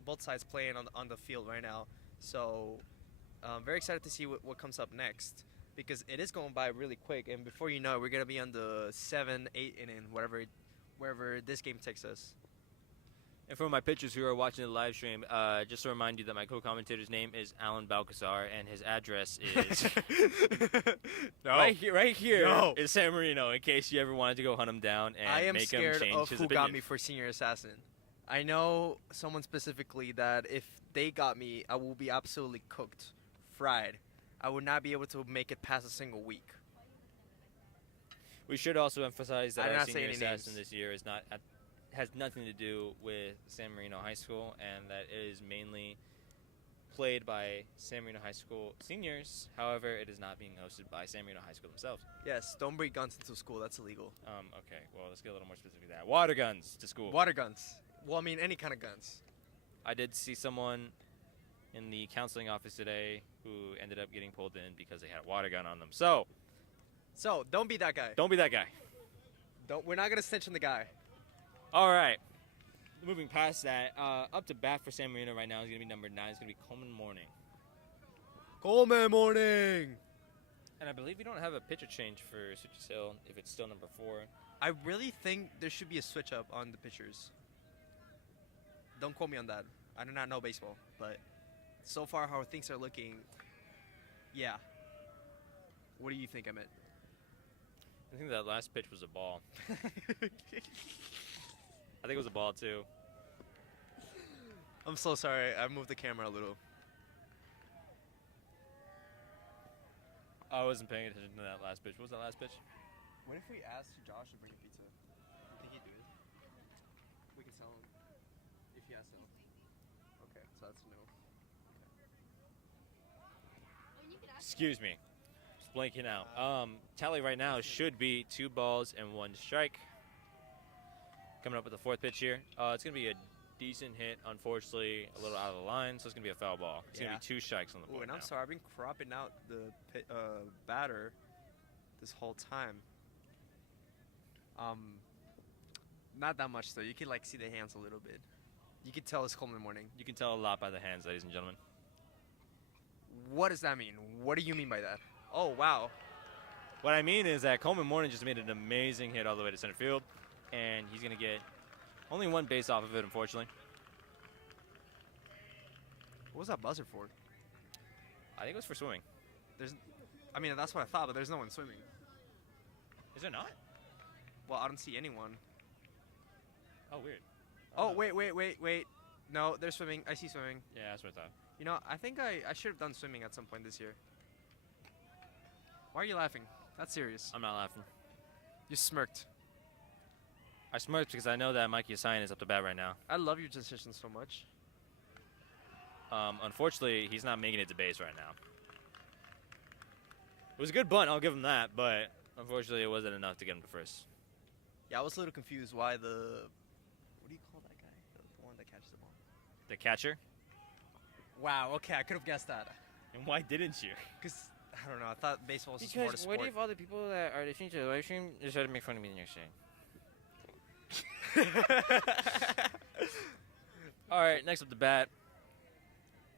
Both sides playing on the field right now. So, very excited to see what comes up next, because it is going by really quick. And before you know it, we're gonna be on the 7, 8 inning, wherever this game takes us. And for my pitchers who are watching the live stream, just to remind you that my co-commentator's name is Alan Balcazar, and his address is right here No. in San Marino, in case you ever wanted to go hunt him down and I am make him scared change of his who opinion. got me for Senior Assassin. I know someone specifically that if they got me, I will be absolutely cooked, fried. I would not be able to make it past a single week. We should also emphasize I that did our not say senior any assassin names. this year has nothing to do with San Marino High School, and that it is mainly played by San Marino High School seniors. However, it is not being hosted by San Marino High School themselves. Yes, don't bring guns into school. That's illegal. Okay, well, let's get a little more specific than that. Water guns to school. Water guns. Well, I mean, any kind of guns. I did see someone in the counseling office today who ended up getting pulled in because they had a water gun on them. So, Don't be that guy. don't be that guy. We're not gonna snitch on the guy. All right. Moving past that, up to bat for San Marino right now is going to be number 9. It's going to be Coleman Morning. Coleman Morning. And I believe we don't have a pitcher change for Citrus Hill if it's still number 4. I really think there should be a switch up on the pitchers. Don't quote me on that. I do not know baseball, but so far how things are looking, yeah. What do you think, Emmett? I think that last pitch was a ball. I think it was a ball, too. I'm so sorry. I moved the camera a little. I wasn't paying attention to that last pitch. What was that last pitch? What if we asked Josh to bring a pizza? You think he'd do it? We can sell him. If he has to. Okay, so that's no. Excuse me. Just blanking out. Tally right now should be 2 balls and 1 strike. Coming up with the 4th pitch here. It's going to be a decent hit. Unfortunately, a little out of the line, so it's going to be a foul ball. It's going to be 2 strikes on the board. Ooh, and I'm now. sorry. I've been cropping out the batter this whole time. Not that much though. You can like see the hands a little bit. You can tell it's Coleman Morning. You can tell a lot by the hands, ladies and gentlemen. What does that mean? What do you mean by that? Oh wow. What I mean is that Coleman Morning just made an amazing hit all the way to center field, and he's going to get only 1 base off of it, unfortunately. What was that buzzer for? I think it was for swimming. I mean, that's what I thought, but there's no one swimming. Is there not? Well, I don't see anyone. Oh, weird. Oh, wait. No, they're swimming. I see swimming. Yeah, that's what I thought. You know, I think I should have done swimming at some point this year. Why are you laughing? That's serious. I'm not laughing. You smirked. I smirked because I know that Mikey Assign is up to bat right now. I love your decision so much. Unfortunately, he's not making it to base right now. It was a good bunt, I'll give him that, but unfortunately it wasn't enough to get him to first. Yeah, I was a little confused why the... What do you call that guy? The one that catches the ball. The catcher? Wow, okay, I could have guessed that. And why didn't you? Because, I don't know, I thought baseball was the smartest sport. what if all the people that are listening to the live stream decided to make fun of me the next day? All right, next up the bat.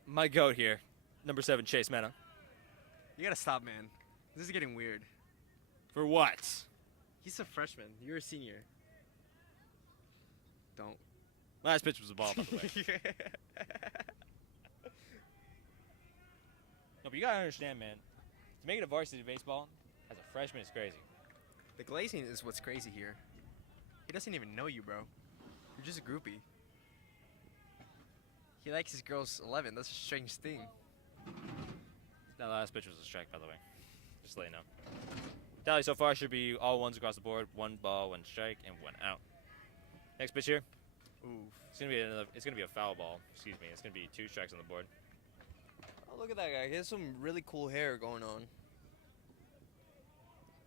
My goat here, number 7, Chase Mena. You gotta stop, man. This is getting weird. For what? He's a freshman. You're a senior. Don't. Last pitch was a ball, by the way. No, but you gotta understand, man. To make it a varsity baseball as a freshman is crazy. The glazing is what's crazy here. He doesn't even know you, bro. You're just a groupie. He likes his girls 11. That's a strange thing. That last pitch was a strike, by the way. Just to let you know. Tally so far should be all 1s across the board. 1 ball, 1 strike, and 1 out. Next pitch here. Ooh. It's gonna be a foul ball. Excuse me. It's gonna be 2 strikes on the board. Oh, look at that guy. He has some really cool hair going on.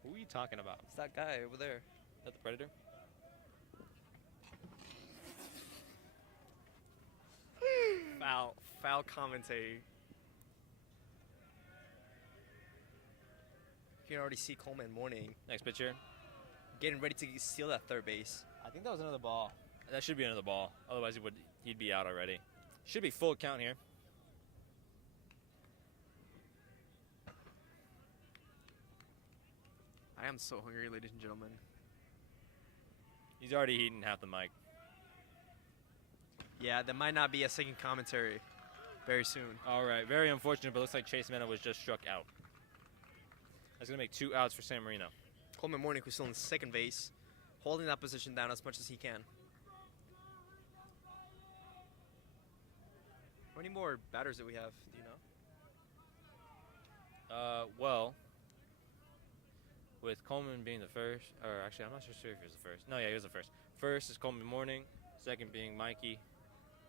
Who are you talking about? It's that guy over there. Is that the Predator? Foul commentating. You can already see Coleman Morning Next pitch here. getting ready to steal that third base. I think that was another ball. That should be another ball. Otherwise, he'd be out already. Should be full count here. I am so hungry, ladies and gentlemen. He's already eaten half the mic. Yeah, there might not be a second commentary very soon. All right, very unfortunate, but looks like Chase Mena was just struck out. That's going to make 2 outs for San Marino. Coleman Morning, who's still in second base, holding that position down as much as he can. How many more batters do we have? Do you know? Well, with Coleman being the first, or actually, I'm not so sure if he was the first. No, yeah, he was the first. First is Coleman Morning. Second being Mikey.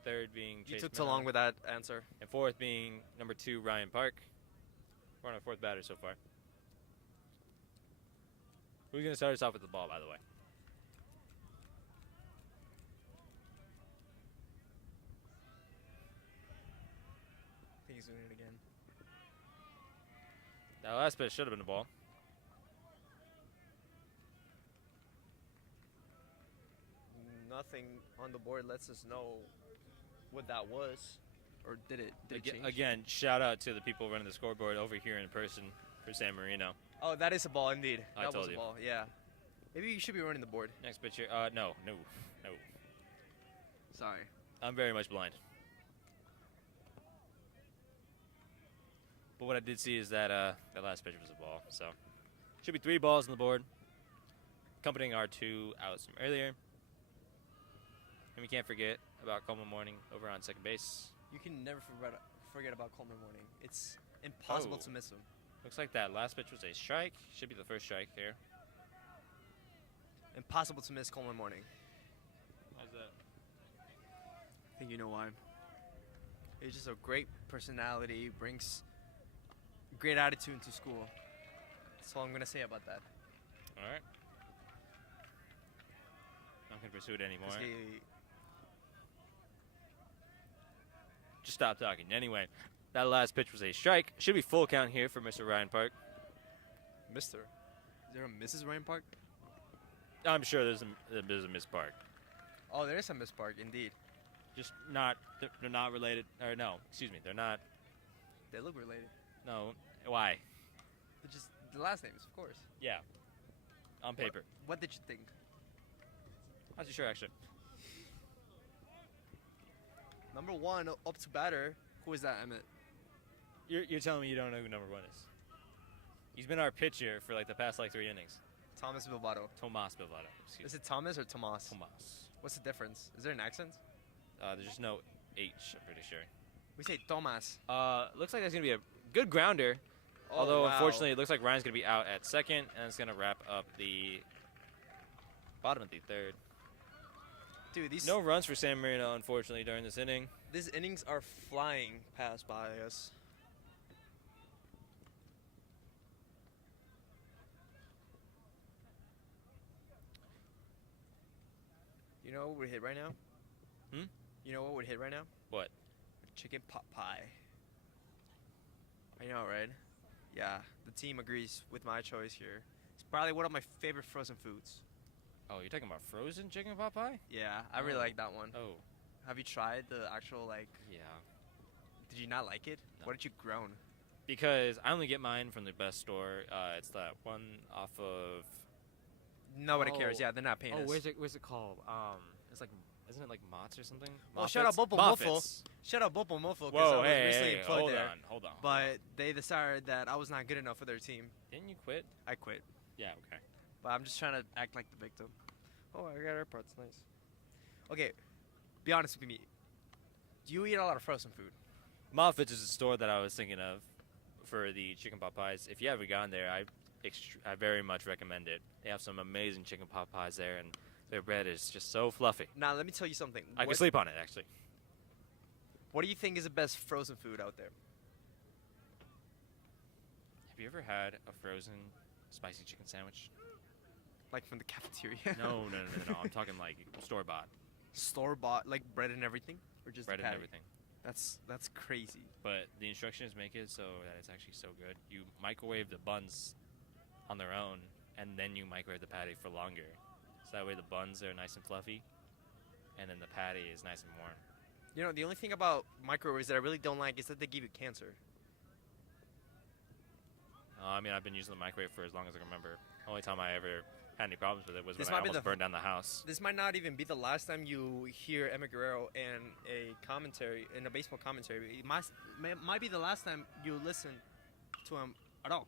third being You Chase took too Minnow, long with that answer. and fourth being number 2 Ryan Park. We're on our fourth batter so far. Who's gonna start us off with the ball, by the way? I think he's doing it again. That last pitch should have been the ball. Nothing on the board lets us know what that was. Or did it? Did it change? Again, shout out to the people running the scoreboard over here in person for San Marino. Oh, that is a ball indeed. I That told was a you. ball, yeah. Maybe you should be running the board. Next pitch here. No. Sorry. I'm very much blind. But what I did see is that that last pitch was a ball. So should be 3 balls on the board, accompanying our 2 outs from earlier. And we can't forget about Coleman Morning over on second base. You can never forget about Coleman Morning. It's impossible Oh. to miss him. Looks like that last pitch was a strike. Should be the first strike here. Impossible to miss Coleman Morning. How's that? I think you know why. He's just a great personality, brings great attitude into school. That's all I'm gonna say about that. All right. Not gonna pursue it anymore. 'Cause Just stop talking. Anyway, that last pitch was a strike. Should be full count here for Mr. Ryan Park. Mr. Is there a Mrs. Ryan Park? I'm sure there's a Miss Park. Oh, there is a Miss Park, indeed. Just not. They're not related. Or no, excuse me. They're not. They look related. No. Why? They're just the last names, of course. Yeah. On paper. What did you think? How's your shirt actually? Number 1 up to batter. Who is that, Emmett? You're telling me you don't know who number 1 is? He's been our pitcher for like the past 3 innings. Thomas Bilbado. Tomas Bilbado. Excuse Is it Thomas or Tomas? Tomas. What's the difference? Is there an accent? There's just no H. I'm pretty sure. We say Tomas. Looks like that's gonna be a good grounder. Oh, Although wow. unfortunately, it looks like Ryan's gonna be out at second, and it's gonna wrap up the bottom of the third. Dude, these No runs for San Marino, unfortunately, during this inning. these innings are flying past by us. You know what would hit right now? Hmm? You know what would hit right now? What? Chicken pot pie. I know, right? Yeah, the team agrees with my choice here. It's probably one of my favorite frozen foods. Oh, you're talking about frozen chicken pot pie? Yeah, I really Oh. like that one. Oh, Have you tried the actual, like, yeah. did you not like it? No. What did you groan? Because I only get mine from the best store. It's that one off of. Nobody cares. Oh. Yeah, they're not paying us. Where's it called? It's like, isn't it like Mott's or something? Oh, shout out Bopo Moffats. Mofo. Shut up, Bopo Mofo, because I Whoa, was hey, recently hey, employed hold there. on, hold on. But they decided that I was not good enough for their team. Didn't you quit? I quit. Yeah, okay. But I'm just trying to act like the victim. Oh, I got AirPods. Nice. Okay, be honest with me. Do you eat a lot of frozen food? Moffats is a store that I was thinking of for the chicken pot pies. If you haven't gone there, I very much recommend it. They have some amazing chicken pot pies there, and their bread is just so fluffy. Now, let me tell you something. I can sleep on it, actually. What do you think is the best frozen food out there? Have you ever had a frozen spicy chicken sandwich? Like from the cafeteria? No. I'm talking like store-bought Store-bought, like bread and everything? Or just bread the and patty? everything. That's crazy. But the instructions make it so that it's actually so good. You microwave the buns on their own, and then you microwave the patty for longer. So that way the buns are nice and fluffy, and then the patty is nice and warm. You know, the only thing about microwaves that I really don't like is that they give you cancer. I mean, I've been using the microwave for as long as I can remember. The only time I ever had any problems with it was This when I might be almost the- burned down the house. This might not even be the last time you hear Emmett Guerrero in a commentary, in a baseball commentary. It might be the last time you listen to him at all.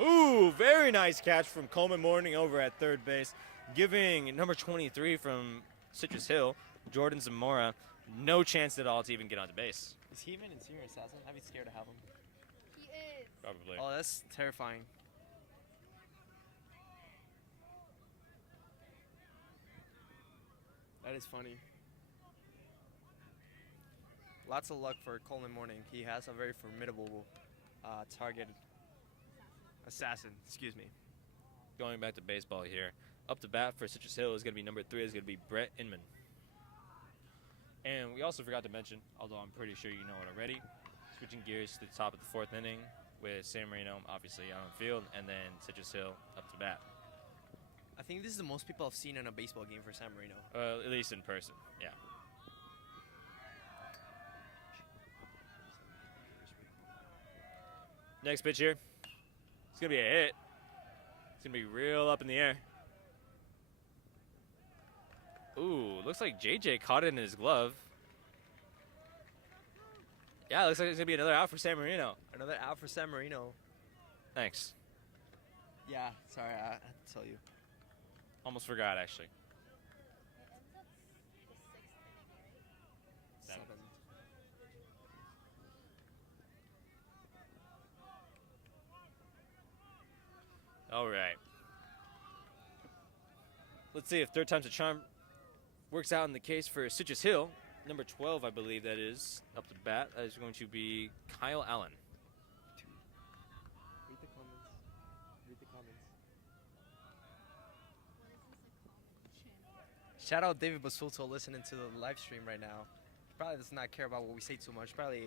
Ooh, very nice catch from Coleman Morning over at third base, giving number 23 from Citrus Hill, Jordan Zamora, no chance at all to even get onto base. Is he even in senior assassin? I'd be scared to have him. He is. Probably. Oh, that's terrifying. That is funny. lots of luck for Coleman Morning. He has a very formidable target assassin. Excuse me. Going back to baseball here. Up to bat for Citrus Hill is going to be number 3. Is going to be Brett Inman. And we also forgot to mention, although I'm pretty sure you know it already, switching gears to the top of the 4th inning with San Marino obviously out on field, and then Citrus Hill up to bat. I think this is the most people I've seen in a baseball game for San Marino. At least in person, yeah. Next pitch here. It's going to be a hit. It's going to be real up in the air. Ooh, looks like JJ caught it in his glove. Yeah, looks like it's going to be another out for San Marino. Another out for San Marino. Thanks. Yeah, sorry, I had to tell you. Almost forgot, actually. Seven. All right. Let's see if third time's a charm works out in the case for Citrus Hill. Number 12, I believe that is, up to bat. That is going to be Kyle Allen. Read the comments. Read the comments. Shout out David Basulto listening to the live stream right now. He probably does not care about what we say too much. Probably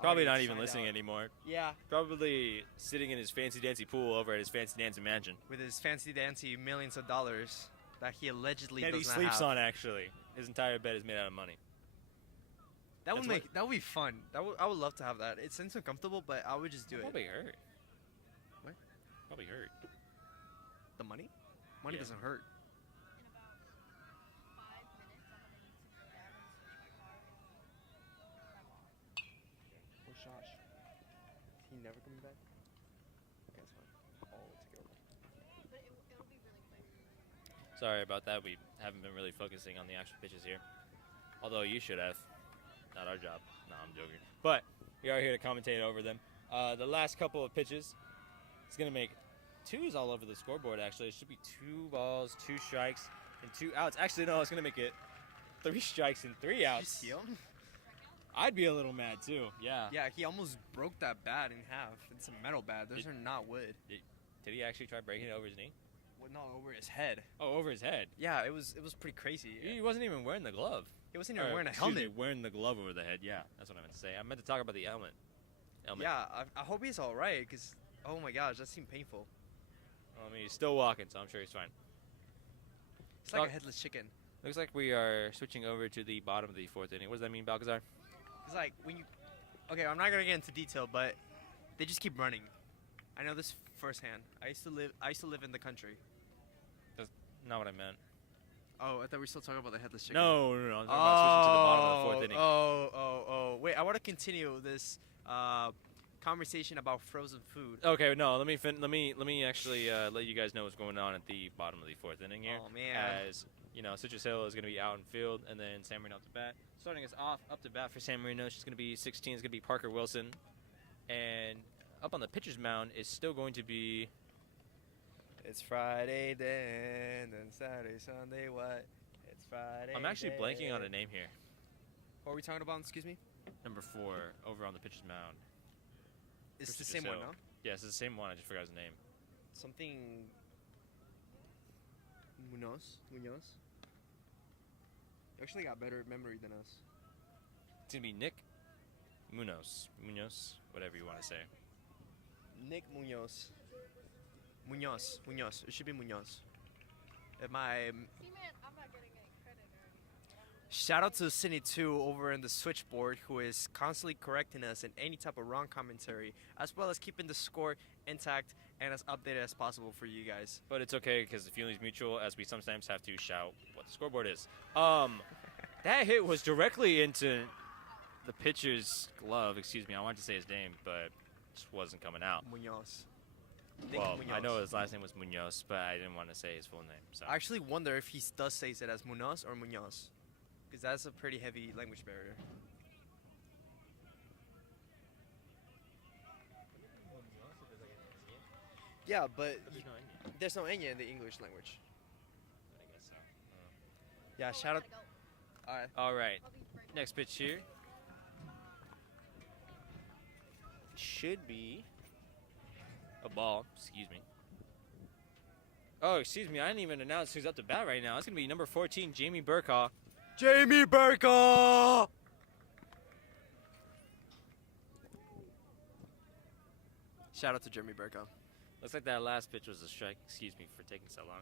Probably already not even signed listening out. anymore. Yeah, Probably sitting in his fancy dancy pool over at his fancy dancy mansion. with his fancy dancy millions of dollars that he allegedly That he does not sleeps have. on, actually. His entire bed is made out of money. That would That's that would be fun. I would love to have that. It seems uncomfortable, but I would just do it. Probably hurt. What? Probably hurt. The money? Money Yeah. doesn't hurt. Where's Josh? Is he never coming back? Okay, it's fine. I'll take it over. Sorry about that. We haven't been really focusing on the actual pitches here. Although you should have. Not our job. No, I'm joking. But we are here to commentate over them. The last couple of pitches, it's going to make 2s all over the scoreboard, actually. It should be 2 balls, 2 strikes, and 2 outs. Actually, no, it's going to make it 3 strikes and 3 outs. Did you see him? I'd be a little mad, too. Yeah. Yeah, he almost broke that bat in half. It's a metal bat. Those Did- are not wood. Did he actually try breaking it over his knee? Well, no, over his head. Oh, over his head. Yeah, it was pretty crazy. He wasn't even wearing the glove. He wasn't even Or, wearing a excuse me, helmet. wearing the glove over the head. Yeah, that's what I meant to say. I meant to talk about the helmet. Yeah, I hope he's all right, because, oh my gosh, that seemed painful. Well, I mean, he's still walking, so I'm sure he's fine. It's like Talk- a headless chicken. Looks like we are switching over to the bottom of the 4th inning. What does that mean, Balcazar? It's like when you. Okay, I'm not gonna get into detail, but they just keep running. I know this firsthand. I used to live in the country. Not what I meant. Oh, I thought we were still talking about the headless chicken. No. I'm talking about switching to the bottom of the 4th inning. Oh. Wait, I want to continue this conversation about frozen food. Okay, no. Let me actually let you guys know what's going on at the bottom of the 4th inning here. Oh man. As you know, Citrus Hill is going to be out in field, and then San Marino up to bat. Starting us off up to bat for San Marino, she's going to be 16. Is going to be Parker Wilson, and up on the pitcher's mound is still going to be. It's Friday then Saturday, Sunday, what? It's Friday. I'm actually blanking on a name here. What are we talking about? Excuse me. Number 4 over on the pitcher's mound. It's the Citrus same one, Hill. no? Yeah, it's the same one. I just forgot his name. Something. Munoz. You actually got better memory than us. It's going to be Nick Munoz, whatever you want to say. Nick Munoz. Munoz. It should be Munoz. See, man, I'm not getting any credit or anything. Shout out to Cine2 over in the switchboard, who is constantly correcting us in any type of wrong commentary, as well as keeping the score intact and as updated as possible for you guys. But it's okay because the feeling's mutual, as we sometimes have to shout what the scoreboard is. That hit was directly into the pitcher's glove. Excuse me, I wanted to say his name, but it just wasn't coming out. Munoz. Nick Well, Munoz. I know his last name was Munoz, but I didn't want to say his full name. So I actually wonder if he does say it as Munoz or Munoz, because that's a pretty heavy language barrier. Yeah, but there's no enya in the English language. I guess so. Yeah, shout out. Alright. All right, next pitch here. should be a ball. Excuse me. Oh, excuse me. I didn't even announce who's up to bat right now. It's going to be number 14, Jamie Burkhaw. Jamie Burkhaw! Shout out to Jamie Burkhaw. Looks like that last pitch was a strike. Excuse me for taking so long.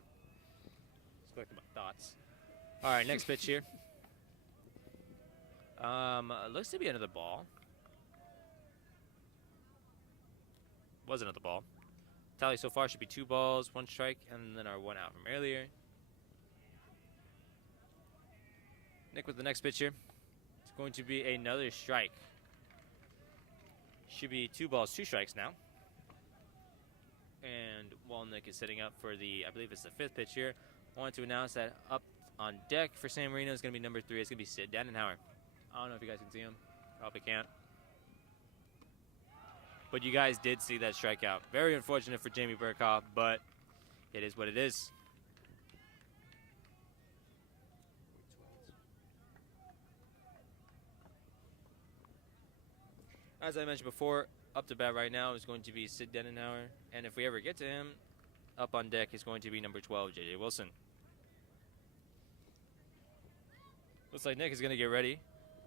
Just collecting my thoughts. All right, next pitch here. Looks to be another ball. Was another ball. Tally so far should be 2 balls, 1 strike, and then our 1 out from earlier. Nick with the next pitch here. It's going to be another strike. Should be 2 balls, 2 strikes now. And while Nick is setting up for the, I believe it's the 5th pitch here, I wanted to announce that up on deck for San Marino is going to be number 3. It's going to be Sid Dannenhauer. I don't know if you guys can see him. Probably can't. But you guys did see that strikeout. Very unfortunate for Jamie Burkhaw, but it is what it is. As I mentioned before, up to bat right now is going to be Sid Dannenhauer. And if we ever get to him, up on deck is going to be number 12, J.J. Wilson. Looks like Nick is going to get ready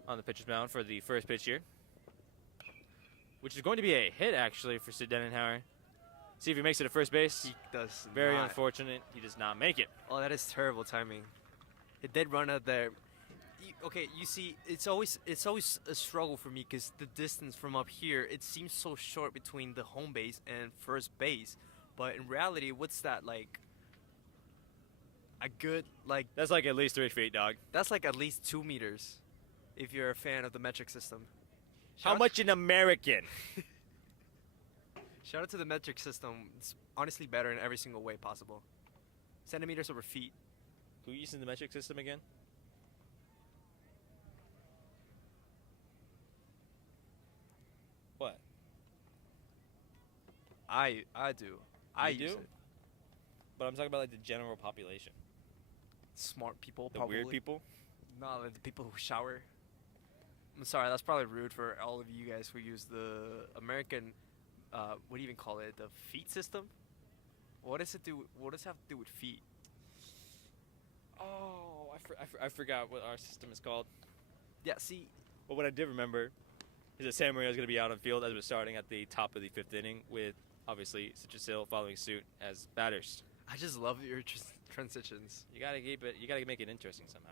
on the pitcher's mound for the first pitch here, which is going to be a hit, actually, for Sid Dannenhauer. See if he makes it to first base. He does Very not. unfortunate. He does not make it. Oh, that is terrible timing. It did run out there. Okay, you see, it's always a struggle for me because the distance from up here, it seems so short between the home base and first base. But in reality, what's that, like? A good, like, That's like at least 3 feet, dog. that's like at least 2 meters if you're a fan of the metric system. How Shout- much in American? Shout out to the metric system. It's honestly better in every single way possible. Centimeters over feet. Who uses the metric system again? What? I do. I You use do? it. But I'm talking about like the general population. Smart people, The probably. weird people? No, like the people who shower. I'm sorry, that's probably rude for all of you guys who use the American, what do you even call it? The feet system? What does it do? What does it have to do with feet? Oh, I forgot what our system is called. Yeah, see, But what I did remember is that San Marino is going to be out on field as we're starting at the top of the 5th inning with, obviously, Citrus Hill following suit as batters. I just love your transitions. You gotta keep it. You gotta make it interesting somehow.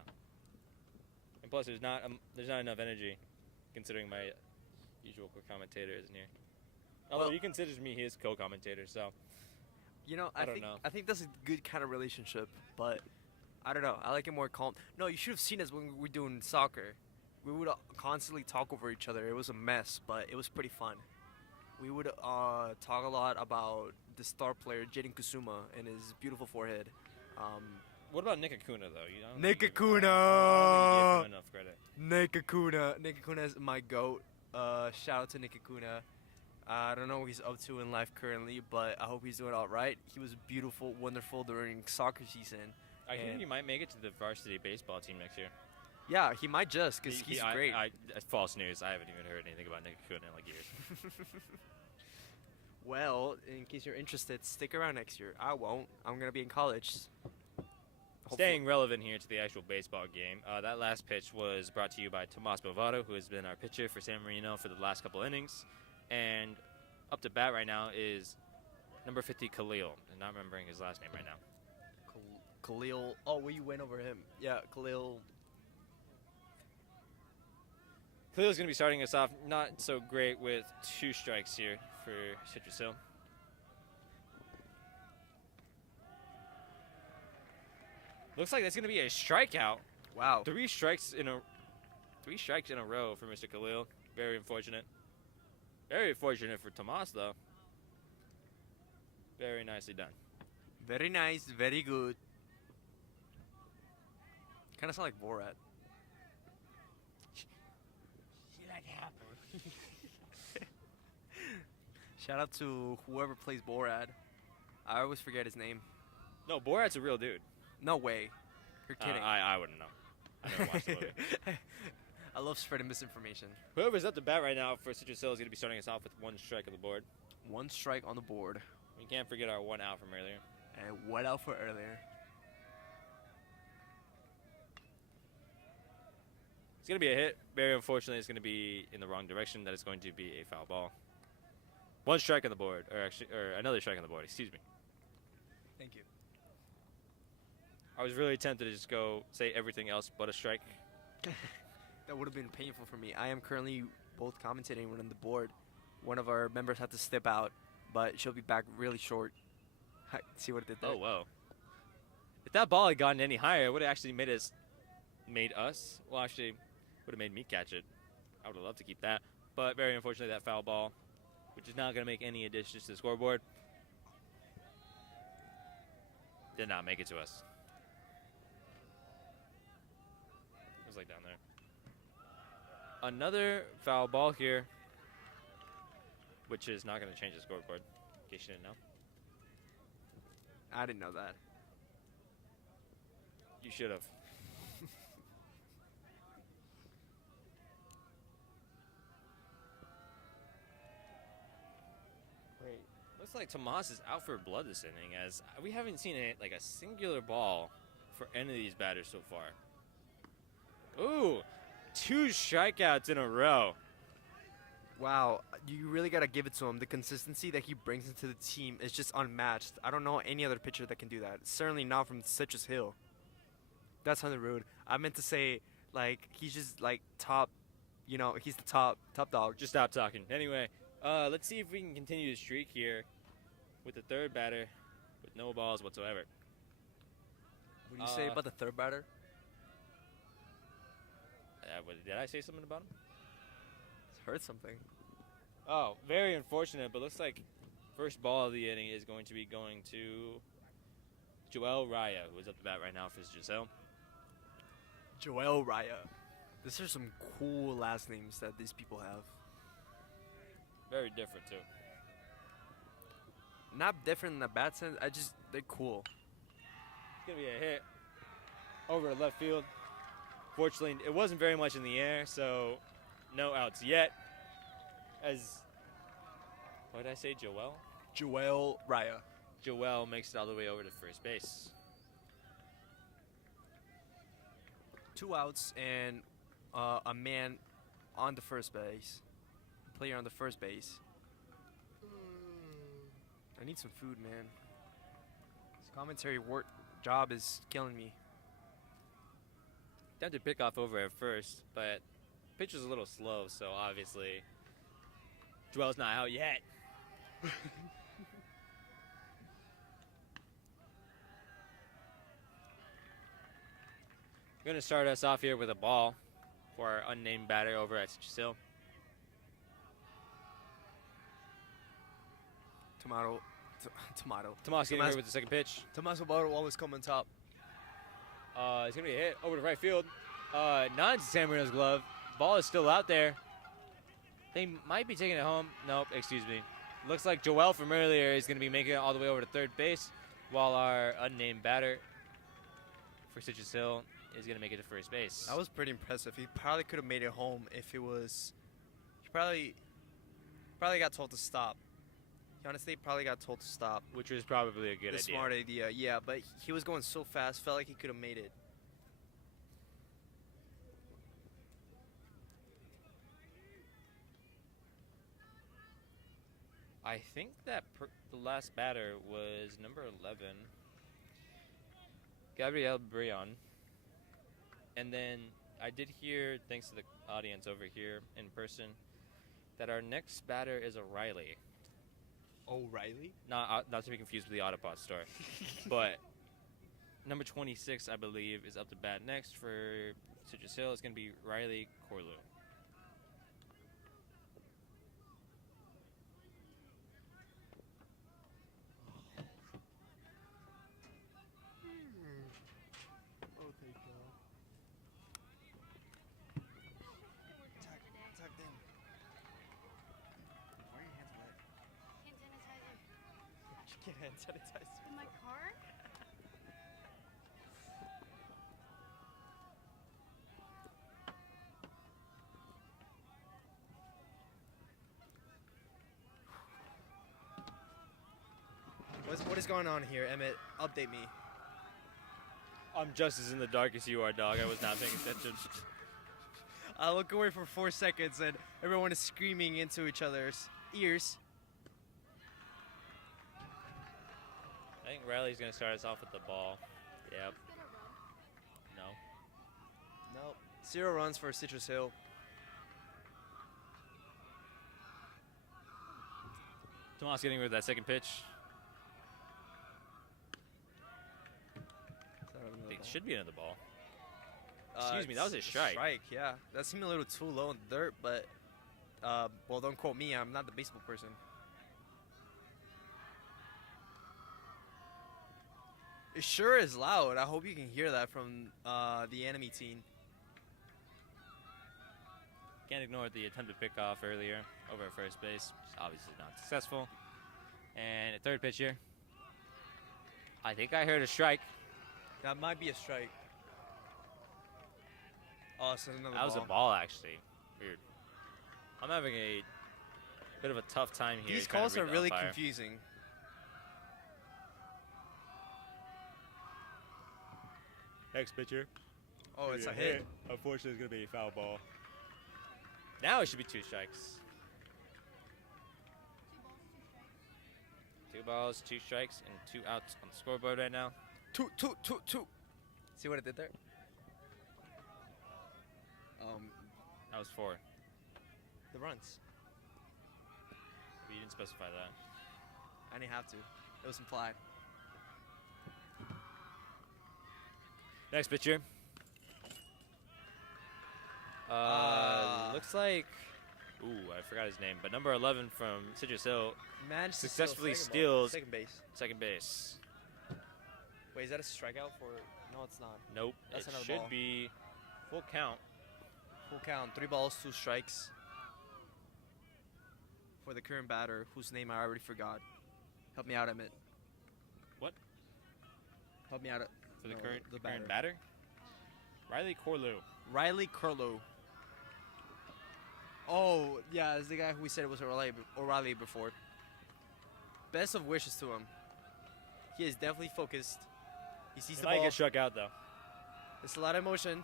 And plus, there's not enough energy, considering my usual co-commentator isn't here. Although Well- he considers me his co-commentator, so You know, I don't know. I think that's a good kind of relationship, but I don't know. I like it more calm. No, you should have seen us when we were doing soccer. We would constantly talk over each other. It was a mess, but it was pretty fun. We would talk a lot about the star player Jaden Kusuma and his beautiful forehead. what about Nick Acuna though? You know, Nick I Acuna! don't think you give him enough credit. Nick Acuna. Nick Acuna is my goat. Shout out to Nick Acuna. I don't know what he's up to in life currently, but I hope he's doing all right. He was beautiful, wonderful during soccer season. I hear And- he might make it to the varsity baseball team next year. Yeah, he might just because he's great. False news. I haven't even heard anything about Nick Acuna in like years. Well, in case you're interested, stick around next year. I won't. I'm gonna be in college. Staying relevant here to the actual baseball game, that last pitch was brought to you by Tomas Bovado, who has been our pitcher for San Marino for the last couple innings. And up to bat right now is number 50, Khalil. I'm not remembering his last name right now. Khalil. Oh, we went over him. Yeah, Khalil. Khalil's going to be starting us off not so great with 2 strikes here for Citrus Hill. Looks like that's going to be a strikeout. Wow. 3 strikes in a row for Mr. Khalil. Very unfortunate. Very fortunate for Tomas, though. Very nicely done. Very nice. Very good. Kind of sound like Borat. Shout out to whoever plays Borat. I always forget his name. No, Borat's a real dude. No way. You're kidding. I wouldn't know. I never watched the movie. I love spreading misinformation. Whoever's up to bat right now for Citrus Hill is going to be starting us off with one strike on the board. One strike on the board. We can't forget our one out from earlier. And what out for earlier? It's going to be a hit. Very unfortunately, it's going to be in the wrong direction. That is going to be a foul ball. One strike on the board, or another strike on the board. Excuse me. Thank you. I was really tempted to just go say everything else but a strike. That would have been painful for me. I am currently both commentating when on the board. One of our members had to step out, but she'll be back really short. See what it did there? Oh, whoa. If that ball had gotten any higher, it would have actually made us. Well, actually, would have made me catch it. I would have loved to keep that. But very unfortunately, that foul ball, which is not going to make any additions to the scoreboard, did not make it to us. It was like down there. Another foul ball here, which is not going to change the scoreboard, in case you didn't know. I didn't know that. You should have. Wait, looks like Tomas is out for blood this inning, as we haven't seen a singular ball for any of these batters so far. Ooh, 2 strikeouts in a row. Wow, you really got to give it to him. The consistency that he brings into the team is just unmatched. I don't know any other pitcher that can do that. Certainly not from Citrus Hill. That's kind of rude. I meant to say, he's just, top, he's the top dog. Just stop talking. Anyway, let's see if we can continue the streak here with the third batter with no balls whatsoever. What do you say about the third batter? Did I say something about him? Heard something. Oh, very unfortunate, but looks like first ball of the inning is going to be going to Joel Raya, who is up the bat right now for Giselle. Joel Raya. These are some cool last names that these people have. Very different, too. Not different in the bat sense. They're cool. It's going to be a hit over to left field. Fortunately, it wasn't very much in the air, so no outs yet. What did I say, Joel? Joel Raya. Joel makes it all the way over to first base. 2 outs and a man on the first base. Player on the first base. I need some food, man. This commentary job is killing me. Time to pick off over at first, but pitch was a little slow, so obviously Joel's not out yet. Going to start us off here with a ball for our unnamed batter over at Citrus. Tomato. Tomas getting away with the second pitch. Tomas Bottle always come on top. It's going to be a hit over to right field. Not into San Marino's glove. Ball is still out there. They might be taking it home. Nope, excuse me. Looks like Joel from earlier is going to be making it all the way over to third base, while our unnamed batter for Citrus Hill is going to make it to first base. That was pretty impressive. He probably could have made it home if it was. He probably got told to stop. He honestly probably got told to stop. Which was probably a good idea. Smart idea, yeah. But he was going so fast, felt like he could have made it. I think that the last batter was number 11, Gabriel Brion. And then I did hear, thanks to the audience over here in person, that our next batter is O'Reilly. O'Reilly? Not to be confused with the Autobot store. But number 26, I believe, is up to bat next for Citrus Hill. It's going to be Riley Corlew. Hand sanitizer. In my car? What is going on here, Emmett? Update me. I'm just as in the dark as you are, dog. I was not paying attention. I look away for 4 seconds and everyone is screaming into each other's ears. I think Riley's going to start us off with the ball. Yep. No. Nope. 0 runs for Citrus Hill. Tomas getting rid of that second pitch. I think it should be another ball. Excuse me, that was a strike. Strike, yeah. That seemed a little too low in the dirt, but, well, don't quote me. I'm not the baseball person. It sure is loud. I hope you can hear that from the enemy team. Can't ignore the attempted pickoff earlier over at first base, which is obviously not successful. And a third pitch here. I think I heard a strike. That might be a strike. Oh, it's another That was a ball, actually. Weird. I'm having a bit of a tough time here. These trying to calls read are the really umpire. confusing. Next pitcher. Oh, it's a hit. Unfortunately, it's going to be a foul ball. Now it should be 2 strikes. 2 balls, 2 strikes, and 2 outs on the scoreboard right now. Two. See what it did there? That was 4. The runs. But you didn't specify that. I didn't have to. It was implied. Next pitcher. Looks like... Ooh, I forgot his name. But number 11 from Citrus Hill Managed to successfully steal steals second base. second base. Wait, is that a strikeout for? No, it's not. Nope. That's it another should ball. be full count. Full count. 3 balls, 2 strikes. For the current batter, whose name I already forgot. Help me out, Emmett. What? Help me out. For the No, current the current batter. Riley Corlew. Riley Curlow. Oh, yeah, it's the guy who we said was O'Reilly before. Best of wishes to him. He is definitely focused. He sees He the might ball. get struck out though. There's a lot of emotion.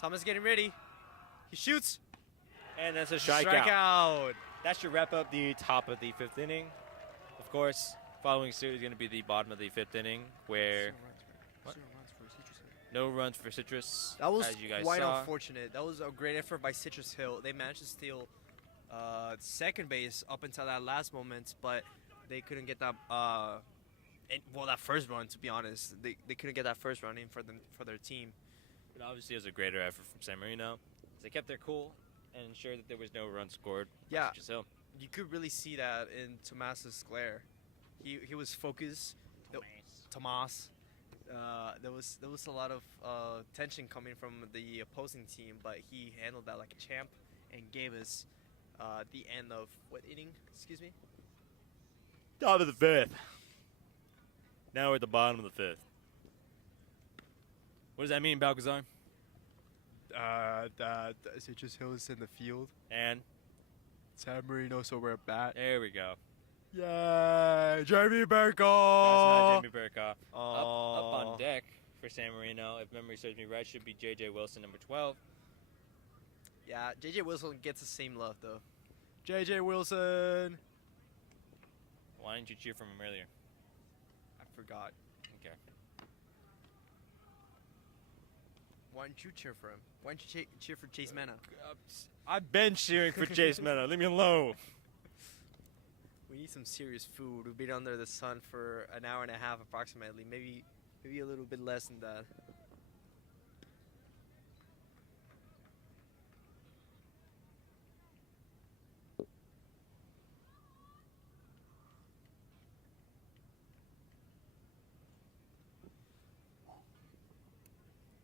Thomas getting ready. He shoots. And that's a strikeout. Strikeout. That should wrap up the top of the 5th inning. Of course, following suit is going to be the bottom of the 5th inning, where What? no runs for Citrus. That was as you guys quite saw. unfortunate. That was a great effort by Citrus Hill. They managed to steal second base up until that last moment, but they couldn't get that. That first run, to be honest, they couldn't get that first run in for their team. But obviously, it was a greater effort from San Marino. They kept their cool and ensured that there was no run scored. by Yeah. Citrus Hill. You could really see that in Tomas's glare. He was focused. Tomas. There was a lot of tension coming from the opposing team, but he handled that like a champ and gave us the end of what inning? Excuse me. Top of the 5th. Now we're at the bottom of the 5th. What does that mean, Balcazar? That Citrus Hill is in the field. And San Marino's over at bat. there we go. Yay! Jamie That's Burko! not Jamie Burkoff. Up Oh. on deck for San Marino, if memory serves me right, should be J.J. Wilson, number 12. Yeah, J.J. Wilson gets the same love, though. J.J. Wilson! Why didn't you cheer for him earlier? I forgot. Okay. Why didn't you cheer for him? Why didn't you cheer for Chase Mena? I've been cheering for Chase Mena. Leave me alone. We need some serious food. We've been under the sun for an hour and a half approximately. Maybe a little bit less than that.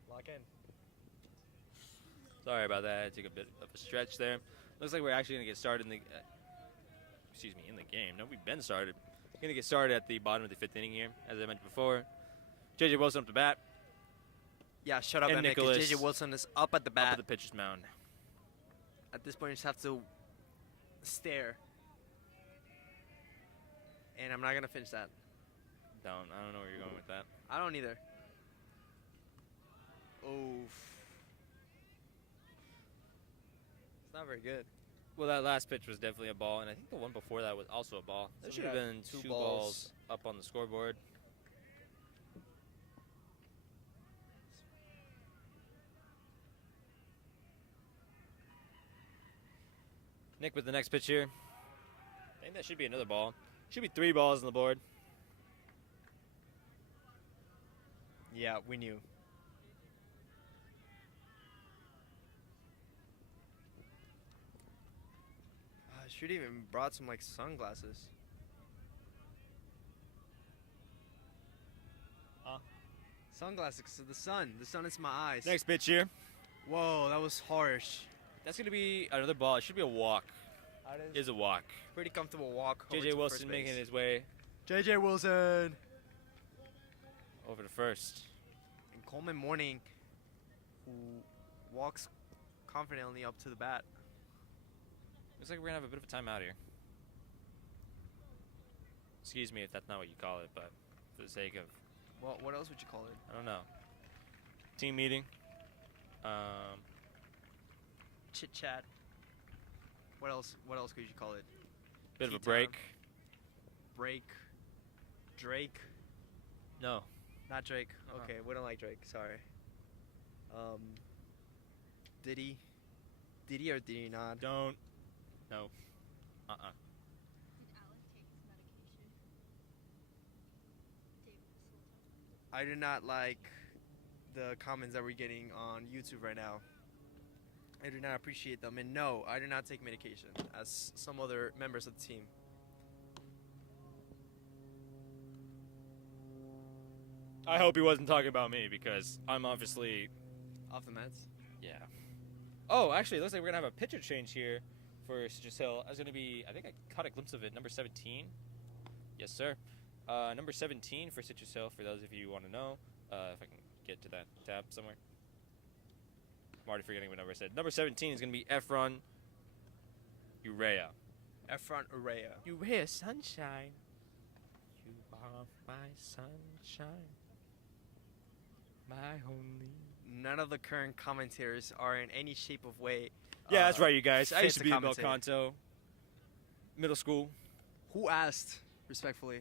Lock in. Sorry about that. I took a bit of a stretch there. Looks like we're actually going to get started in the in the game. No, we've been started. Going to get started at the bottom of the 5th inning here, as I mentioned before. J.J. Wilson up to bat. Yeah, shut up, And Emmett, 'cause Nicholas J.J. Wilson is up at the Up bat. at the pitcher's mound. At this point, you just have to stare. And I'm not going to finish that. I don't know where you're going with that. I don't either. Oof. It's not very good. Well, that last pitch was definitely a ball, and I think the one before that was also a ball. There So should we have got been two two balls. balls up on the scoreboard. Nick with the next pitch here. I think that should be another ball. Should be 3 balls on the board. Yeah, we knew. I should even brought some like sunglasses. Huh? Sunglasses 'cause of the sun. The sun is my eyes. Next pitch here. Whoa, that was harsh. That's going to be another ball. It should be a walk. That Is a walk. pretty comfortable walk. over J.J. to Wilson first making base. his way J.J. Wilson over to first. and Coleman Morning, who walks confidently up to the bat. Looks like we're going to have a bit of a timeout here. Excuse me if that's not what you call it, but for the sake of, Well, what else would you call it? I don't know. Team meeting. Chit chat. What else? What else could you call it? Bit of a Tea break. time. Break. Drake. No. Not Drake. Okay, we don't like Drake. Sorry. Diddy. Diddy or did he not? Don't. No. Uh-uh. Did Alec take his medication? David this whole time. I do not like the comments that we're getting on YouTube right now. I do not appreciate them. And no, I do not take medication, as some other members of the team. I hope he wasn't talking about me because I'm obviously, Off the meds. yeah. Oh, actually, it looks like we're going to have a pitcher change here for Citrus Hill. I was going to be, I think I caught a glimpse of it, number 17. Yes, sir. Number 17 for Citrus Hill, for those of you who want to know. If I can get to that tab somewhere. I'm already forgetting what number I said. Number 17 is going to be Efron Urea. Efron Urea. Urea sunshine. You are my sunshine. My only. None of the current commentators are in any shape of way. Yeah, that's right, you guys. I fit used to to be in commentate. Belcanto. Middle school. Who asked, respectfully?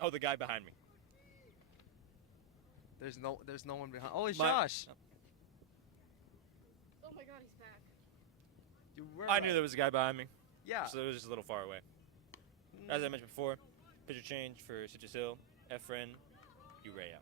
Oh, the guy behind me. There's no one behind. Oh, it's My- Josh. Oh my god, he's back. You were I knew right. there was a guy behind me, Yeah. so it was just a little far away. As I mentioned before, pitcher change for Citrus Hill, Efren Urea.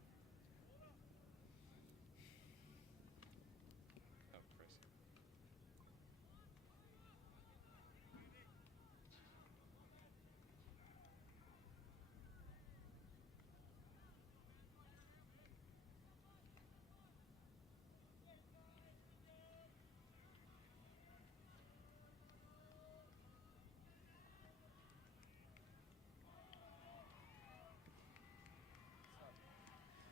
Oh, Christ.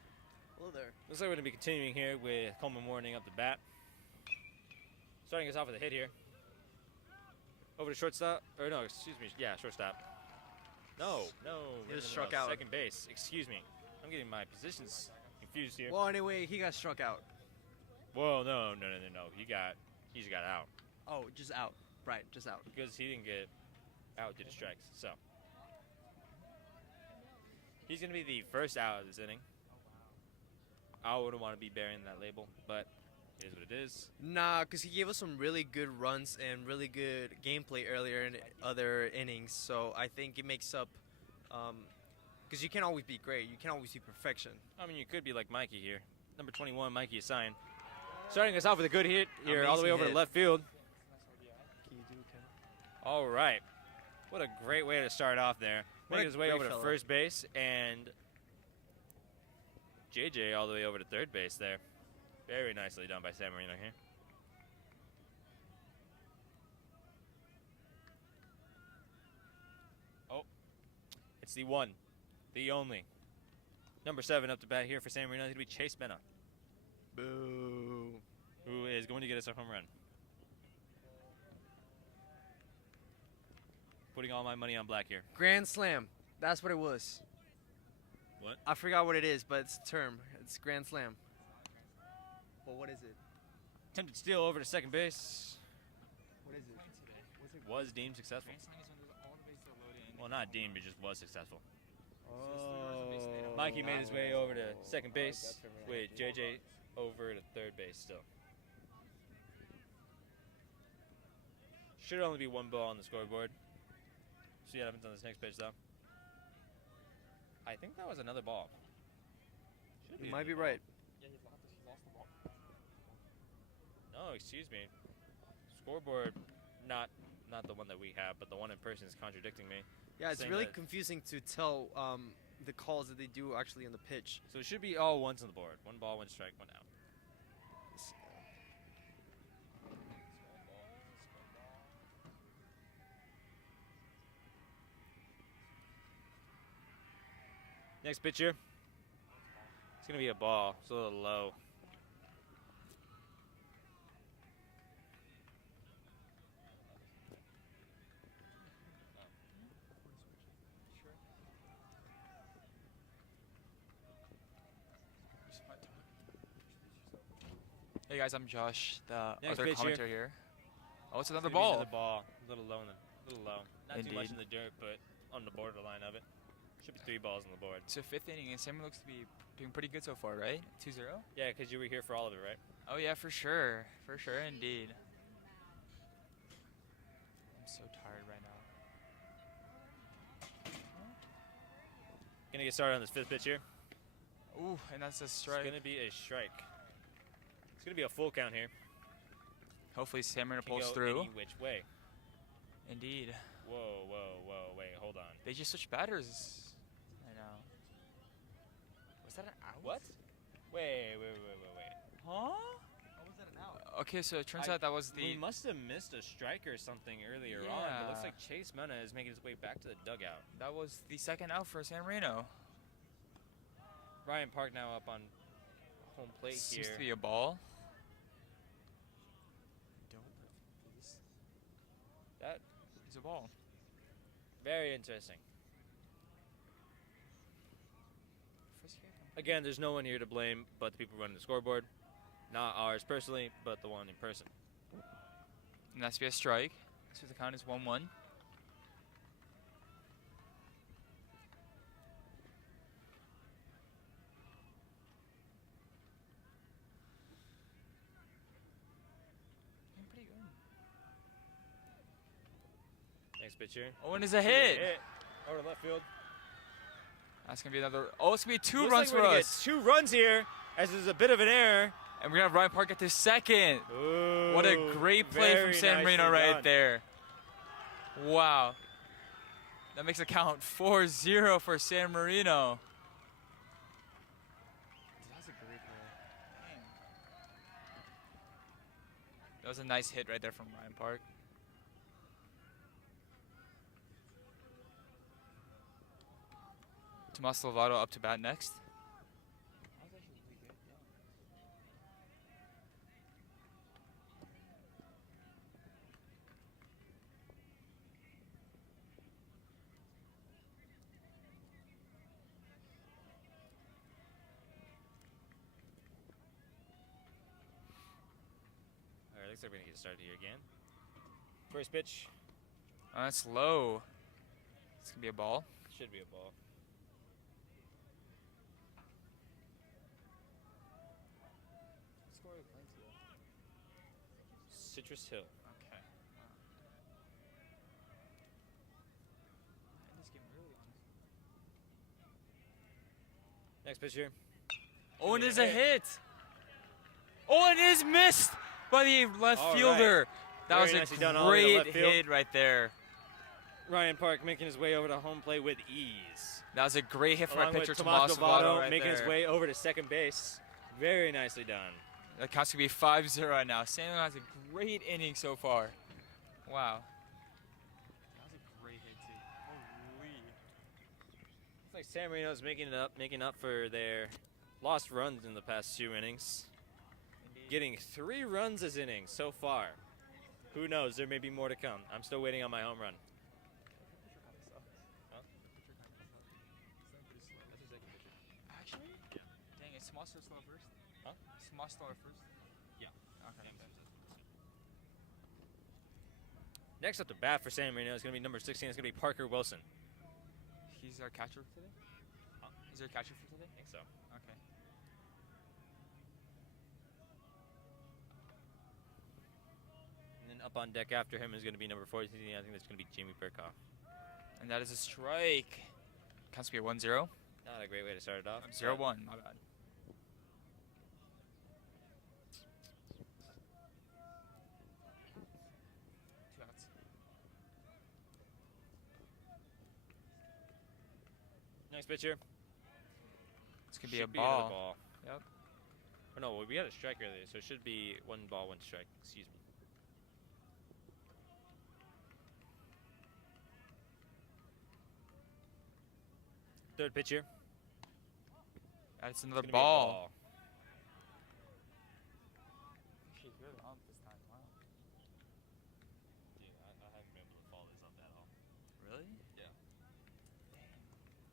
Hello there. Looks like we're going to be continuing here with Coleman Morning up the bat. Starting us off with a hit here. Over to shortstop. Or no, excuse me. Yeah, shortstop. No. He was no, struck out. Second base. Excuse me. I'm getting my positions confused here. Well, anyway, he got struck out. Whoa, no. He just got out. Oh, just out. Right, just out. Because he didn't get out due to strikes. So he's going to be the first out of this inning. I wouldn't want to be bearing that label, but it is what it is. Nah, because he gave us some really good runs and really good gameplay earlier in other innings. So I think it makes up, because you can't always be great. You can't always be perfection. I mean, you could be like Mikey here. Number 21, Mikey Assign. Starting us off with a good hit here all the way Amazing over hit. to left field. All right. What a great way to start off there. What a Making his way great over to fella. first base, and JJ all the way over to third base there. Very nicely done by San Marino here. Oh, it's the one, the only. Number 7 up to bat here for San Marino is going to be Chase Mena, Boo. who is going to get us a home run. Putting all my money on black here. Grand slam. That's what it was. What? I forgot what it is, but it's a term. It's Grand Slam. Well, what is it? Attempted steal over to second base. What is it? Was deemed successful. Well, not deemed, but just was successful. Oh. Mikey made his way over to second base with JJ over to third base still. Should only be one ball on the scoreboard. See what happens on this next pitch, though. I think that was another ball. You might be right. No, excuse me. Scoreboard, not the one that we have, but the one in person is contradicting me. Yeah, it's saying really that- confusing to tell the calls that they do actually on the pitch. So it should be all ones on the board. One ball, one strike, one out. Next pitcher. It's going to be a ball. It's a little low. Hey guys, I'm Josh, the Next other pitch here. commentator here. Oh, it's another It's gonna be ball. Another ball. A little low. Not too much Indeed. in the dirt, but on the borderline of it. Should be 3 balls on the board. It's a 5th inning, and Sam looks to be doing pretty good so far, right? 2-0? Yeah, because you were here for all of it, right? Oh yeah, for sure. For sure, indeed. I'm so tired right now. Gonna get started on this 5th pitch here. Ooh, and that's a It's strike. gonna be a strike. It's gonna be a full count here. Hopefully Sam Marino Can pulls go through. any which way. Indeed. Whoa, wait, hold on. They just switched batters. I know. Was that an out? What? Wait. Huh? How was that an out? Okay, so it turns out that was We the... must have missed a strike or something earlier on, but it looks Yeah. like Chase Mena is making his way back to the dugout. That was the second out for San Marino. Ryan Park now up on home plate Seems here. to be a ball. That It's a ball. very interesting. Again, there's no one here to blame but the people running the scoreboard. Not ours personally, but the one in person. And that's be a strike. So the count is 1-1. Doing pretty good. Next pitch here. Oh, and it's a hit. Over to left field. That's gonna be another. Oh, it's gonna be 2 Looks runs like we're for gonna us. Get 2 runs here, as there's a bit of an error. And we're gonna have Ryan Park get to second. Ooh, What a great play from very San Marino nicely right done. there. Wow. That makes it count 4-0 for San Marino. That's a great play. That was a nice hit right there from Ryan Park. Tomas Lovato up to bat next. All right, looks like we're gonna get started here again. First pitch Oh, that's low. It's gonna be a ball. should be a ball. Citrus Hill. Okay. Next pitch here. Oh, and Yeah. there's a hit. Oh, and it is missed by the left All right. fielder. That Very was nicely a done all the way to great left field. hit right there. Ryan Park making his way over to home plate with ease. That was a great hit from our Along pitcher, with Tomas Tomas Lovato Lovato, right making there. his way over to second base. Very nicely done. The count's gonna be 5-0 right now. San Marino has a great inning so far. Wow. That was a great hit too. Holy. Looks like San Marino's making up for their lost runs in the past 2 innings. Getting 3 runs this inning so far. Who knows? There may be more to come. I'm still waiting on my home run. Small start slow first? Huh? Small start first? Yeah. Okay. Next up to bat for San Marino is going to be number 16. It's going to be Parker Wilson. He's our catcher for today? Huh? He's our catcher for today? I think so. Okay. And then up on deck after him is going to be number 14. I think that's going to be Jamie Burkhoff. And that is a strike. Counts to be a 1-0. Not a great way to start it off. 0-1, my bad. Two outs. Next pitcher. It's going to be a Should another ball. ball. Yep. Oh, no, we had a strike earlier, so it should be 1 ball, 1 strike. Excuse me. Third pitcher. That's It's another gonna be a ball. Actually, good hump this time. Wow. Dude, I haven't been able to follow this up at all. Really? Yeah. Dang.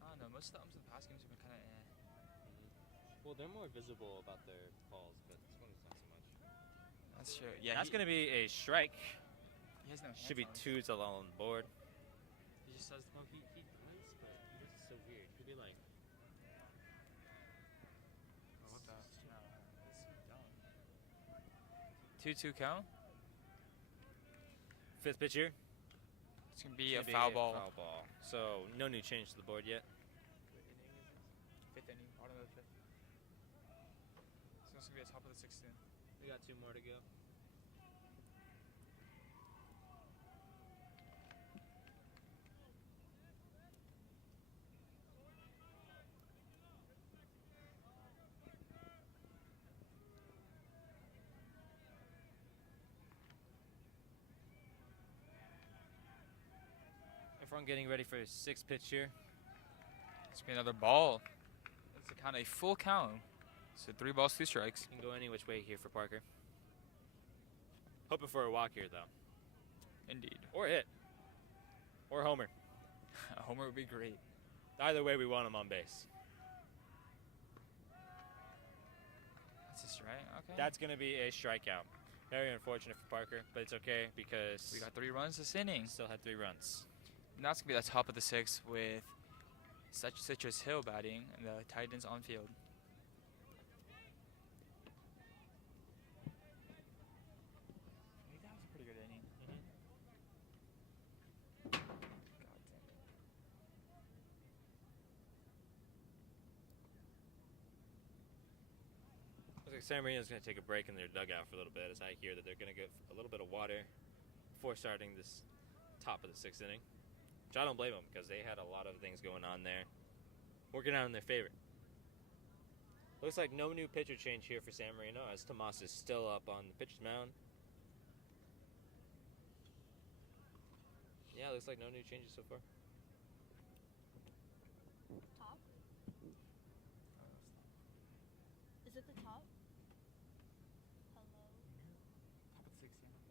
I don't know. Most of the umps in the past games have been kind of eh. Well, they're more visible about their calls, but this one is not so much. That's true. Yeah, That's going to be a strike. he has no Should be hands on 2s along the board. He just says, well, he does, but he does so weird. He'll be like, Oh, what the? No, this is dumb. 2-2 count. Fifth pitcher. It's gonna be It's a gonna foul ball. Foul ball. So no new change to the board yet. Fifth inning, bottom of the fifth. So it's gonna be a top of the sixth inning. we got 2 more to go. Everyone getting ready for his 6th pitch here. It's gonna be another ball. It's a count, a full count. So 3 balls, 2 strikes. Can go any which way here for Parker. Hoping for a walk here though, Indeed. or hit, or homer. A homer would be great. Either way, we want him on base. That's a strike. Okay. That's gonna be a strikeout. Very unfortunate for Parker, but it's okay because we got 3 runs this inning. still had 3 runs. And that's gonna be the top of the sixth with Citrus Hill batting and the Titans on field. I think that was a pretty good inning. God damn it. Looks like San Marino's going to take a break in their dugout for a little bit as I hear that they're going to get a little bit of water before starting this top of the 6th inning. Which I don't blame them because they had a lot of things going on there. Working out in their favor. Looks like no new pitcher change here for San Marino as Tomas is still up on the pitcher's mound. Yeah, looks like no new changes so far. Top? Is it the top? Hello? Top of the sixth inning.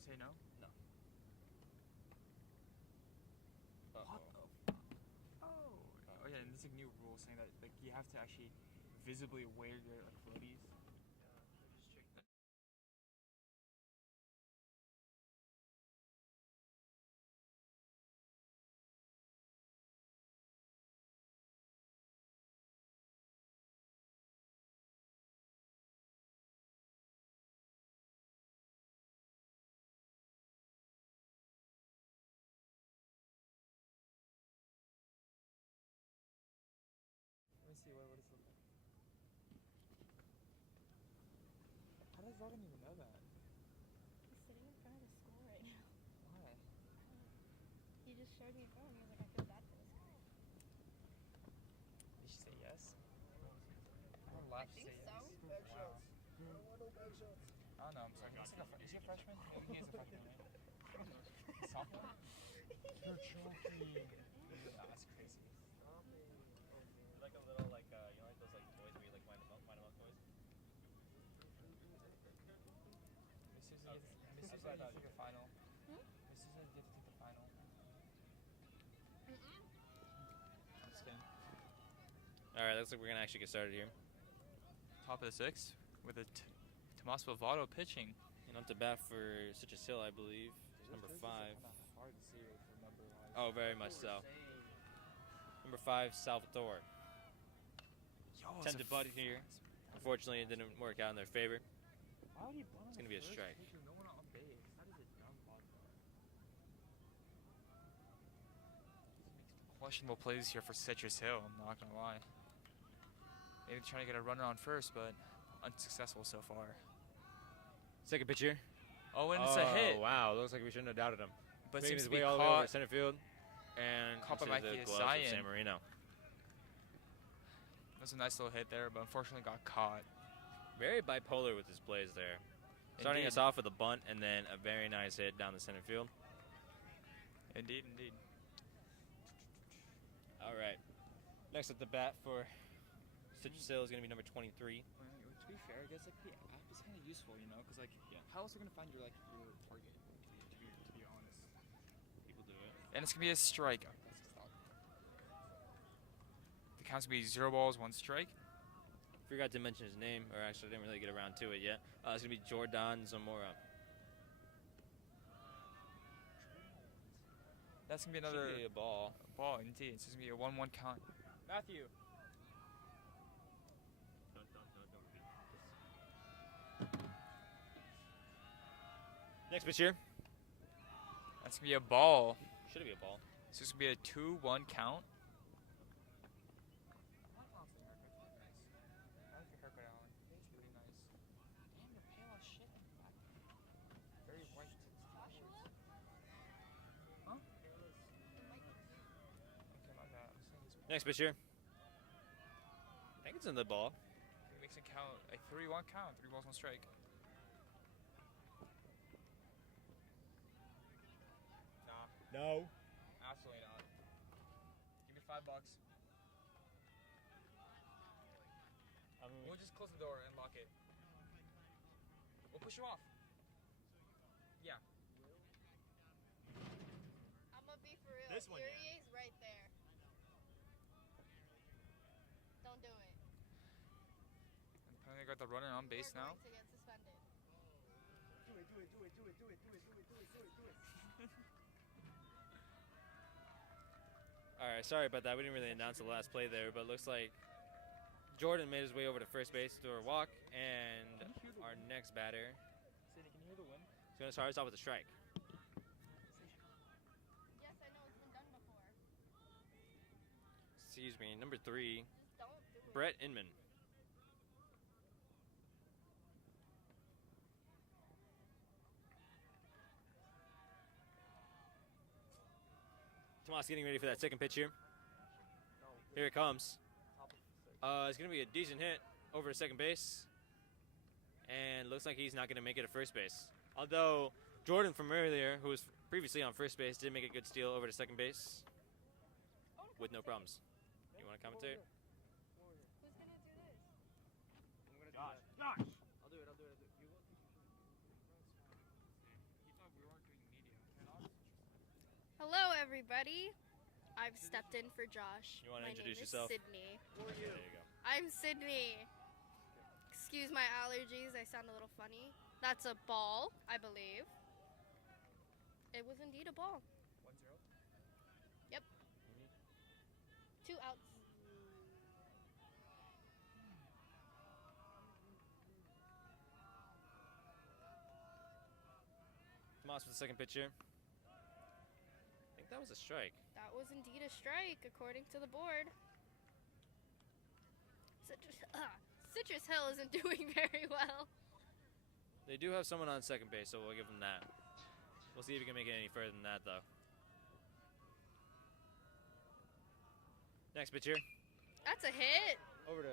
Say no? No. What the? Oh yeah, and there's a new rule saying that like you have to actually visibly wear your like floaties. Let me see what does it look like. How does Logan even know that? He's sitting in front of the school right now. Why? He just showed me a phone. He was like, I feel bad for this guy. Did she say yes? I don't laugh. think Say so. yes. Wow. I don't know. I'm sorry. Is he a freshman? Maybe he is a freshman, right? Sophomore? You're joking. That's crazy. Like a little like you know like those like toys where you like wind them up toys. Miss Susan, Miss Susan, you have to take the final. Miss Susan, you have to take the final. I'm just kidding. All right, looks like we're gonna actually get started here. Top of the sixth with a Tomas Bovado pitching. And up to bat for Citrus Hill, I believe, is number 5. Hard to see for number wise. Oh, very much so. Number 5, Salvatore. Attempted butt here. Unfortunately, it didn't work out in their favor. It's going to be a strike. No one on base. That is a dumb ball. Questionable plays here for Citrus Hill, I'm not going to lie. Maybe trying to get a runner on first, but unsuccessful so far. Second pitch here. Oh, and it's a hit. Wow. Looks like we shouldn't have doubted him. But Making seems his to be way all the way over caught. to center field. And Caught by into the Mikey gloves of Asian. San Marino. That was a nice little hit there, but unfortunately got caught. Very bipolar with his plays there. Starting us Indeed. off with a bunt and then a very nice hit down the center field. Indeed, indeed. All right. Next at the bat for Citrus Hill is going to be number 23. To be fair, I guess like the app is kind of useful, you know, because like, how else are you gonna find your target? To be honest, People do it. And it's going to be a strike. The count's going to be 0 balls, 1 strike. Forgot to mention his name, or actually I didn't really get around to it yet. It's going to be Jordan Zamora. That's going to be another Should be a ball. ball, indeed. It's just going to be a 1-1 count. Matthew. Next pitch here. That's going to be a ball. Should be a ball. So it's going to be a 2-1 count. Next pitch here. I think it's in the ball. It makes it count a 3-1 count. 3 balls, 1 strike. Nah, No. absolutely not. Give me $5. We'll just close the door and lock it. We'll push you off. Yeah. I'm gonna be for real. This one, Your yeah. EA's right there. Don't do it. And apparently got the runner on base You're now. going to get suspended. All right, sorry about that. We didn't really announce the last play there, but it looks like Jordan made his way over to first base to a walk, and our next batter Sadie, can you hear the wind? is going to start us off with a strike. Yes, I know it's been done before. Excuse me, number 3, Just don't do it. Brett Inman. Tomas getting ready for that second pitch here. Here it comes. It's going to be a decent hit over to second base. And looks like he's not going to make it to first base. Although Jordan from earlier, who was previously on first base, did make a good steal over to second base with no problems. You want to commentate? Who's gonna do this? I'll do it. Hello, everybody. I've stepped in for Josh. You wanna My introduce name yourself? Is Sydney. There you go. I'm Sydney. Excuse my allergies. I sound a little funny. That's a ball, I believe. It was indeed a ball. 1-0. Yep. 2 outs. Tomas with the second pitch here. I think that was a strike. That was indeed a strike, according to the board. Citrus Hill isn't doing very well. They do have someone on second base, so we'll give them that. We'll see if we can make it any further than that, though. Next pitch here. That's a hit. Over to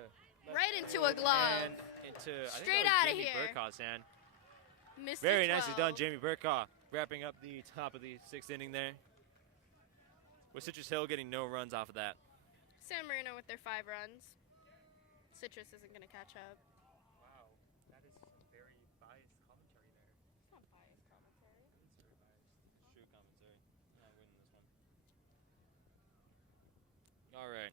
Right into a glove. and into Straight I outta think that was here. Jamie Burkhaw's hand. Mr. Very nicely 12. done, Jamie Burkhaw. Wrapping up the top of the 6th inning there. With Citrus Hill getting no runs off of that. San Marino with their 5 runs. Citrus isn't going to catch up. Wow, that is some very biased commentary there. It's not biased commentary. It's very biased. True commentary. Not winning this one. All right.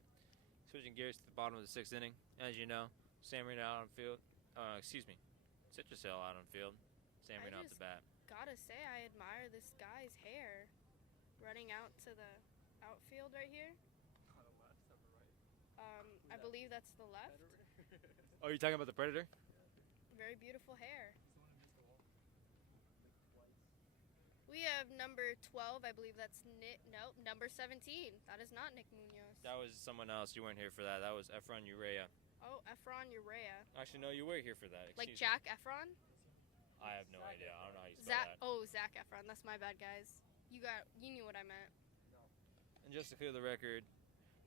Switching gears to the bottom of the 6th inning. As you know, San Marino out on field. Excuse me. Citrus Hill out on field. San Marino out the just- bat. Gotta say, I admire this guy's hair. Running out to the outfield right here. On the left, upper right. I that? believe that's the left. Oh, you're talking about the Predator? Very beautiful hair. We have number 12. I believe that's Nick. No, number 17. That is not Nick Munoz. That was someone else. You weren't here for that. That was Efron Urea. Oh, Efron Urea. Actually, no, you were here for that. Like Excuse Jack Efron? me. I have no idea. I don't know how you spell Zach. that. Oh, Zach Efron. That's my bad, guys. You knew what I meant. And just to clear the record,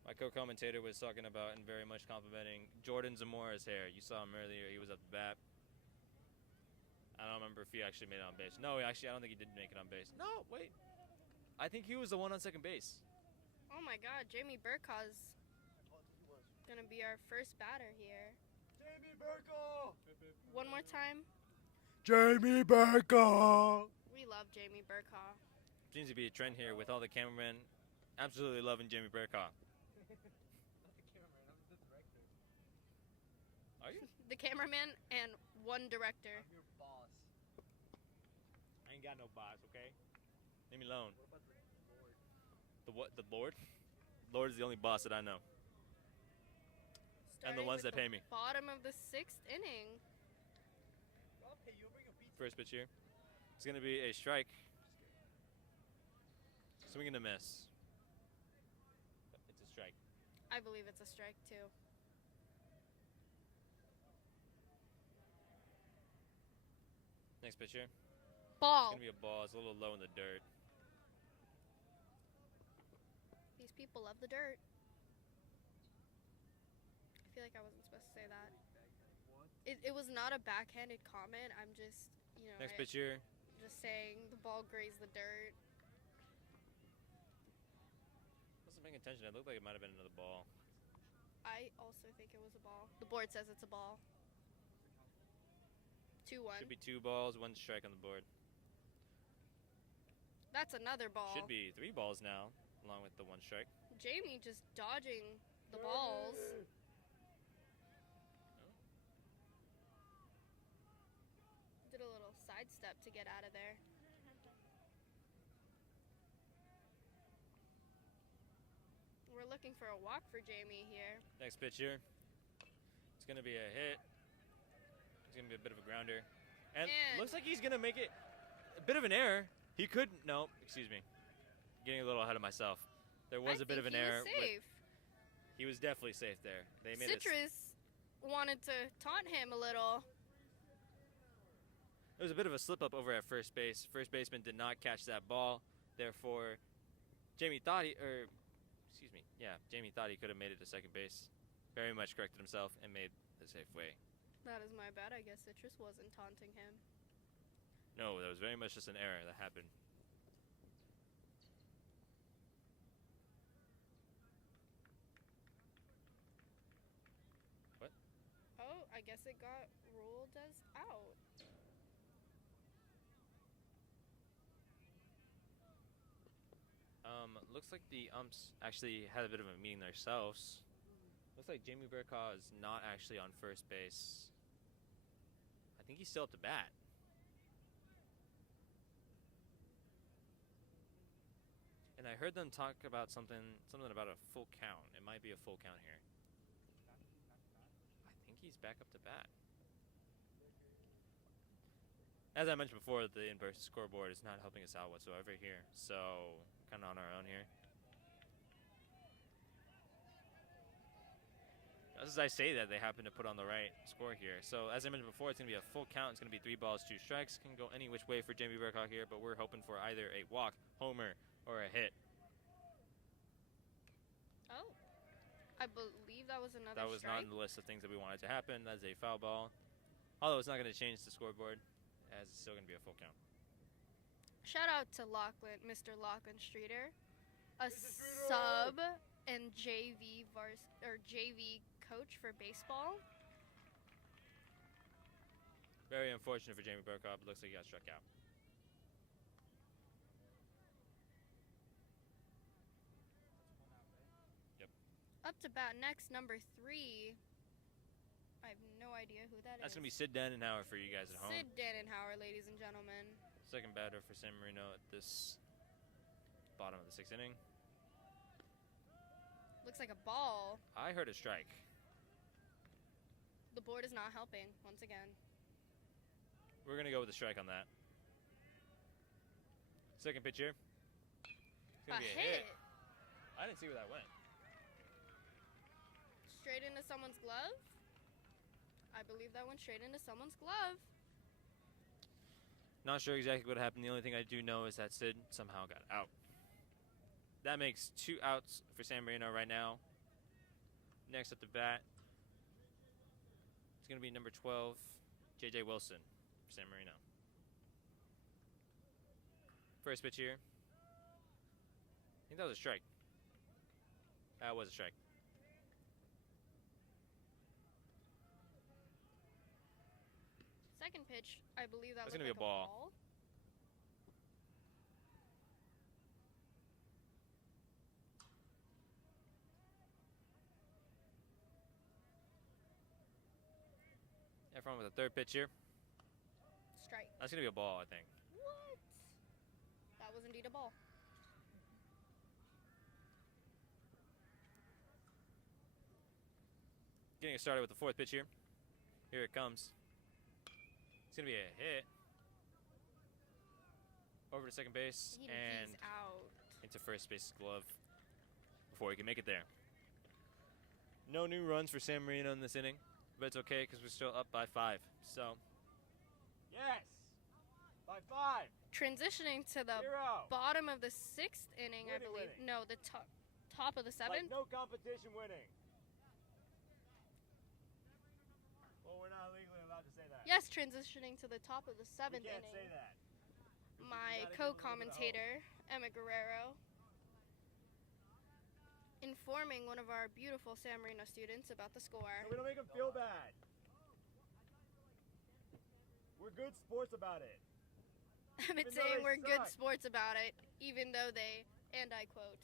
my co-commentator was talking about and very much complimenting Jordan Zamora's hair. You saw him earlier. He was up the bat. I don't remember if he actually made it on base. No, actually, I don't think he did make it on base. No, wait. I think he was the one on second base. Oh my God, Jamie Burkhaw's gonna be our first batter here. Jamie Burkle! One more time. Jamie Burkle! We love Jamie Burkhaw. Seems to be a trend here with all the cameramen absolutely loving Jamie Burkhaw. Not the cameraman, I'm the director. Are you? The cameraman and one director. I'm your boss. I ain't got no boss, okay? Leave me alone. What about the board? The what? The Lord? Lord is the only boss that I know. And the Starting ones with that pay me. Bottom of the 6th inning. I'll pay you, I'll bring a pizza. First pitch here. It's going to be a strike. Swing and a miss. It's a strike. I believe it's a strike too. Next pitch here. It's Ball. going to be a ball. It's a little low in the dirt. These people love the dirt. I feel like I wasn't supposed to say that. It was not a backhanded comment. I'm just, Next pitch here. just saying the ball grazed the dirt. Wasn't paying attention. It looked like it might have been another ball. I also think it was a ball. The board says it's a ball. 2-1. Should be 2 balls, 1 strike on the board. That's another ball. Should be 3 balls now, along with the 1 strike. Jamie just dodging the balls. Did a little sidestep to get out of there. We're looking for a walk for Jamie here. Next pitch here. It's going to be a hit. It's going to be a bit of a grounder. And And- looks like he's going to make it a bit of an error. He could, no, excuse me. Getting a little ahead of myself. There was I a bit of think an he error. was with- safe. He was definitely safe there. They made it. Citrus wanted to taunt him a little. There was a bit of a slip up over at first base. First baseman did not catch that ball. Therefore, Jamie thought he could have made it to second base. Very much corrected himself and made the safe way. That is my bad. I guess Citrus wasn't taunting him. No, that was very much just an error that happened. What? Oh, I guess it got ruled as out. Looks like the umps actually had a bit of a meeting themselves. Looks like Jamie Burkhaw is not actually on first base. I think he's still up to bat. And I heard them talk about something about a full count. It might be a full count here. I think he's back up to bat. As I mentioned before, the in-person scoreboard is not helping us out whatsoever here. So, kind of on our own here. As I say that, they happen to put on the right score here. So, as I mentioned before, it's going to be a full count. It's going to be 3 balls, 2 strikes. Can go any which way for Jamie Burkhaw here, but we're hoping for either a walk, homer, or a hit. Oh. I believe that was another That was strike. not in the list of things that we wanted to happen. That's a foul ball. Although it's not going to change the scoreboard, as it's still going to be a full count. Shout out to Lachlan, Mr. Lachlan Streeter, a sub and JV JV coach for baseball. Very unfortunate for Jamie Burkhaw, but looks like he got struck out. Up to bat next, number 3. I have no idea who that That's is. going to be Sid Dannenhauer for you guys at home. Sid Dannenhauer, ladies and gentlemen. Second batter for San Marino at this bottom of the 6th inning. Looks like a ball. I heard a strike. The board is not helping once again. We're going to go with a strike on that. Second pitch here. It's going to be a hit. I didn't see where that went. Straight into someone's glove. I believe that went straight into someone's glove. Not sure exactly what happened. The only thing I do know is that Sid somehow got out. That makes 2 outs for San Marino right now. Next up to bat, it's going to be number 12, J.J. Wilson for San Marino. First pitch here. I think that was a strike. That was a strike. Second pitch, I believe that That's was gonna be a ball. Efron with a third pitch here. Strike. That's going to be a ball, I think. What? That was indeed a ball. Getting it started with the fourth pitch here. Here it comes. It's going to be a hit. Over to second base and He's out. into first base's glove before he can make it there. No new runs for San Marino in this inning, but it's okay because we're still up by 5. So, yes, by 5. Transitioning to the 0. bottom of the 6th inning, I believe. Winning. No, the top of the 7th. no competition winning. Well, we're not legally allowed to say that. Yes, transitioning to the top of the 7th We can't inning. say that. My co-commentator, Emma Guerrero, informing one of our beautiful San Marino students about the score. We don't make them feel bad. We're good sports about it. Emmett Even though saying they we're good suck. sports about it, even though they, and I quote,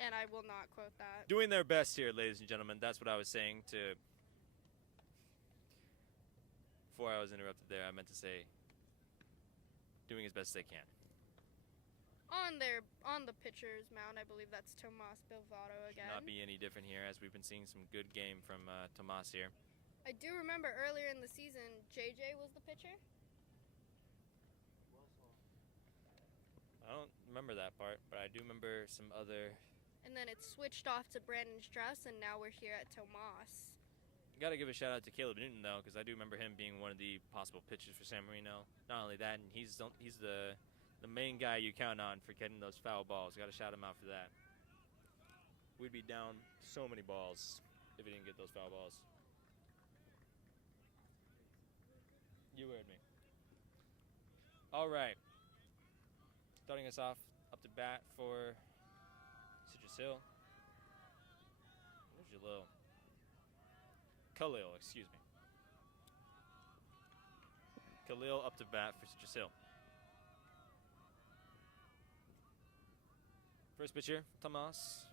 and I will not quote that. Doing their best here, ladies and gentlemen. That's what I was saying to. Before I was interrupted there, I meant to say doing as best as they can. On the pitcher's mound, I believe that's Tomas Bilvato Should again. not be any different here, as we've been seeing some good game from Tomas here. I do remember earlier in the season, JJ was the pitcher. I don't remember that part, but I do remember some other. And then it switched off to Brandon Strauss, and now we're here at Tomas. Got to give a shout out to Caleb Newton though, because I do remember him being one of the possible pitchers for San Marino. Not only that, and he's the main guy you count on for getting those foul balls. Got to shout him out for that. We'd be down so many balls if he didn't get those foul balls. You heard me. All right. Starting us off up to bat for Citrus Hill. Where's your little Khalil, excuse me. Khalil up to bat for Citrus Hill. First pitcher, Tomas.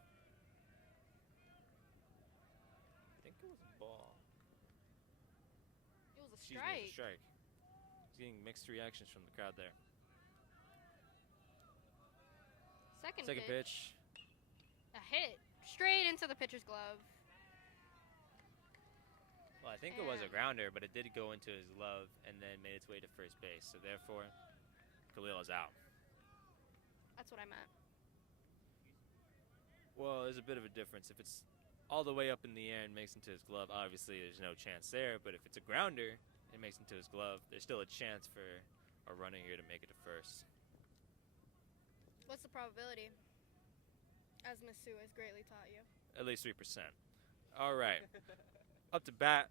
I think it was a ball. It was a Excuse me, it was a strike. strike. He's getting mixed reactions from the crowd there. Second pitch. A hit. Straight into the pitcher's glove. Well, I think it was a And- grounder, but it did go into his glove and then made its way to first base. So therefore, Khalil is out. That's what I meant. Well, there's a bit of a difference. If it's all the way up in the air and makes into his glove, obviously there's no chance there. But if it's a grounder and makes into his glove, there's still a chance for a runner here to make it to first. What's the probability? As Miss Sue has greatly taught you. At least 3%. All right. Up to bat.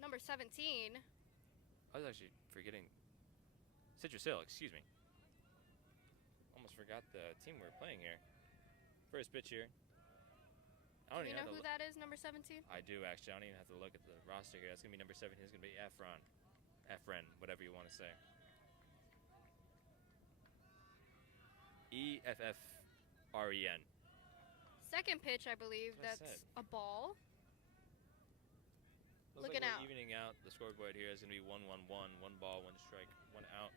Number 17. I was actually forgetting Citrus Hill, excuse me. Almost forgot the team we were playing here. First pitch here. I Do don't you even know have who to that is, number 17? I do actually. I don't even have to look at the roster here. That's gonna be number 17. It's gonna be Efron, whatever you want to say. EFFREN. Second pitch, I believe That's what I that's said. a ball. Looks Looking like out. we're evening out the scoreboard here. It's going to be 1-1-1. 1 ball, 1 strike, 1 out.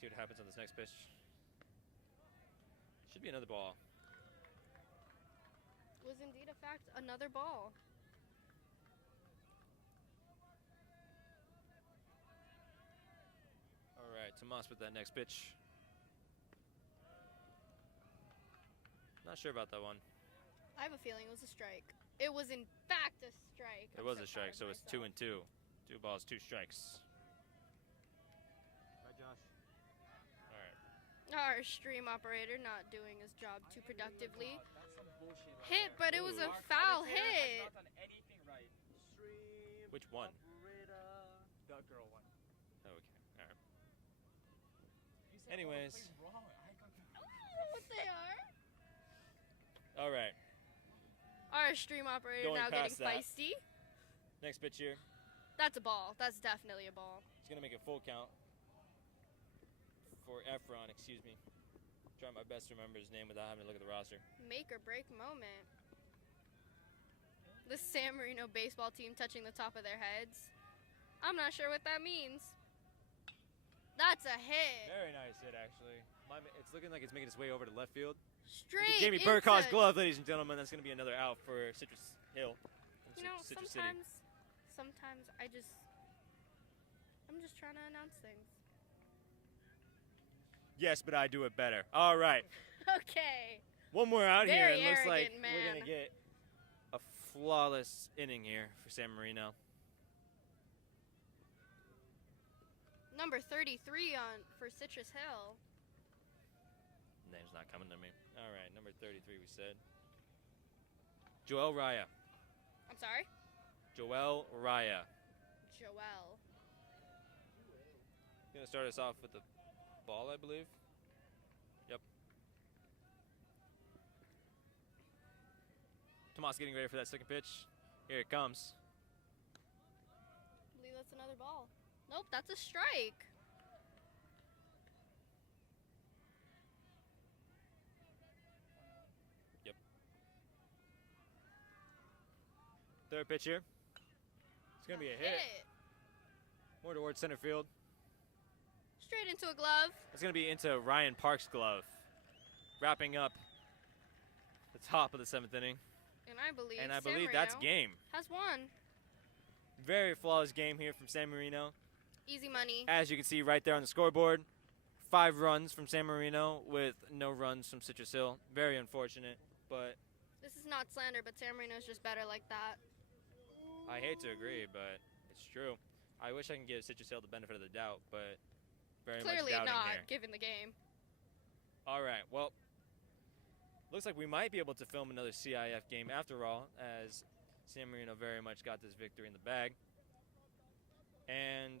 See what happens on this next pitch. Should be another ball. Was indeed a fact another ball. All right, Tomas with that next pitch. Not sure about that one. I have a feeling it was a strike. It was in fact a strike. It I'm was so a strike, proud so of it's 2 myself. and 2. 2 balls, 2 strikes. Hi, Josh. All right. Our stream operator not doing his job too productively. That's some bullshit. Right Hit, there. but it was a Our foul commentator hit. has not done anything right. Which one? The girl one. Oh, okay. All right. You said Anyways. all the plays wrong. I got confused. I don't know what they are. All right. Our stream operator Going now getting past that. feisty. Next pitch here. That's a ball. That's definitely a ball. It's going to make a full count for Efron, excuse me. Trying my best to remember his name without having to look at the roster. Make or break moment. The San Marino baseball team touching the top of their heads. I'm not sure what that means. That's a hit. Very nice hit, actually. It's looking like it's making its way over to left field. Straight Into Jamie into- Burkhaw's glove, ladies and gentlemen. That's going to be another out for Citrus Hill. You know, Citrus City. sometimes I'm just trying to announce things. Yes, but I do it better. All right. Okay. One more out here. Very It looks like arrogant we're going man. to get a flawless inning here for San Marino. Number 33 for Citrus Hill. Name's not coming to me. All right, number 33 we said. Joel Raya. I'm sorry? Joel Raya. Joel. Going to start us off with the ball, I believe. Yep. Tomas getting ready for that second pitch. Here it comes. I believe that's another ball. Nope, that's a strike. Third pitch here. It's going to be a hit. More towards center field. Straight into a glove. It's going to be into Ryan Park's glove. Wrapping up the top of the 7th inning. And I believe And I San believe that's Marino game. has won. Very flawless game here from San Marino. Easy money. As you can see right there on the scoreboard, 5 runs from San Marino with no runs from Citrus Hill. Very unfortunate, but This is not slander, but San Marino's just better like that. I hate to agree, but it's true. I wish I can give Citrus Hill the benefit of the doubt, but very Clearly much doubting not, here. given the game. All right, well, looks like we might be able to film another CIF game after all, as San Marino very much got this victory in the bag. And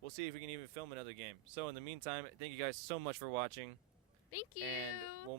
we'll see if we can even film another game. So in the meantime, thank you guys so much for watching. Thank you. And we'll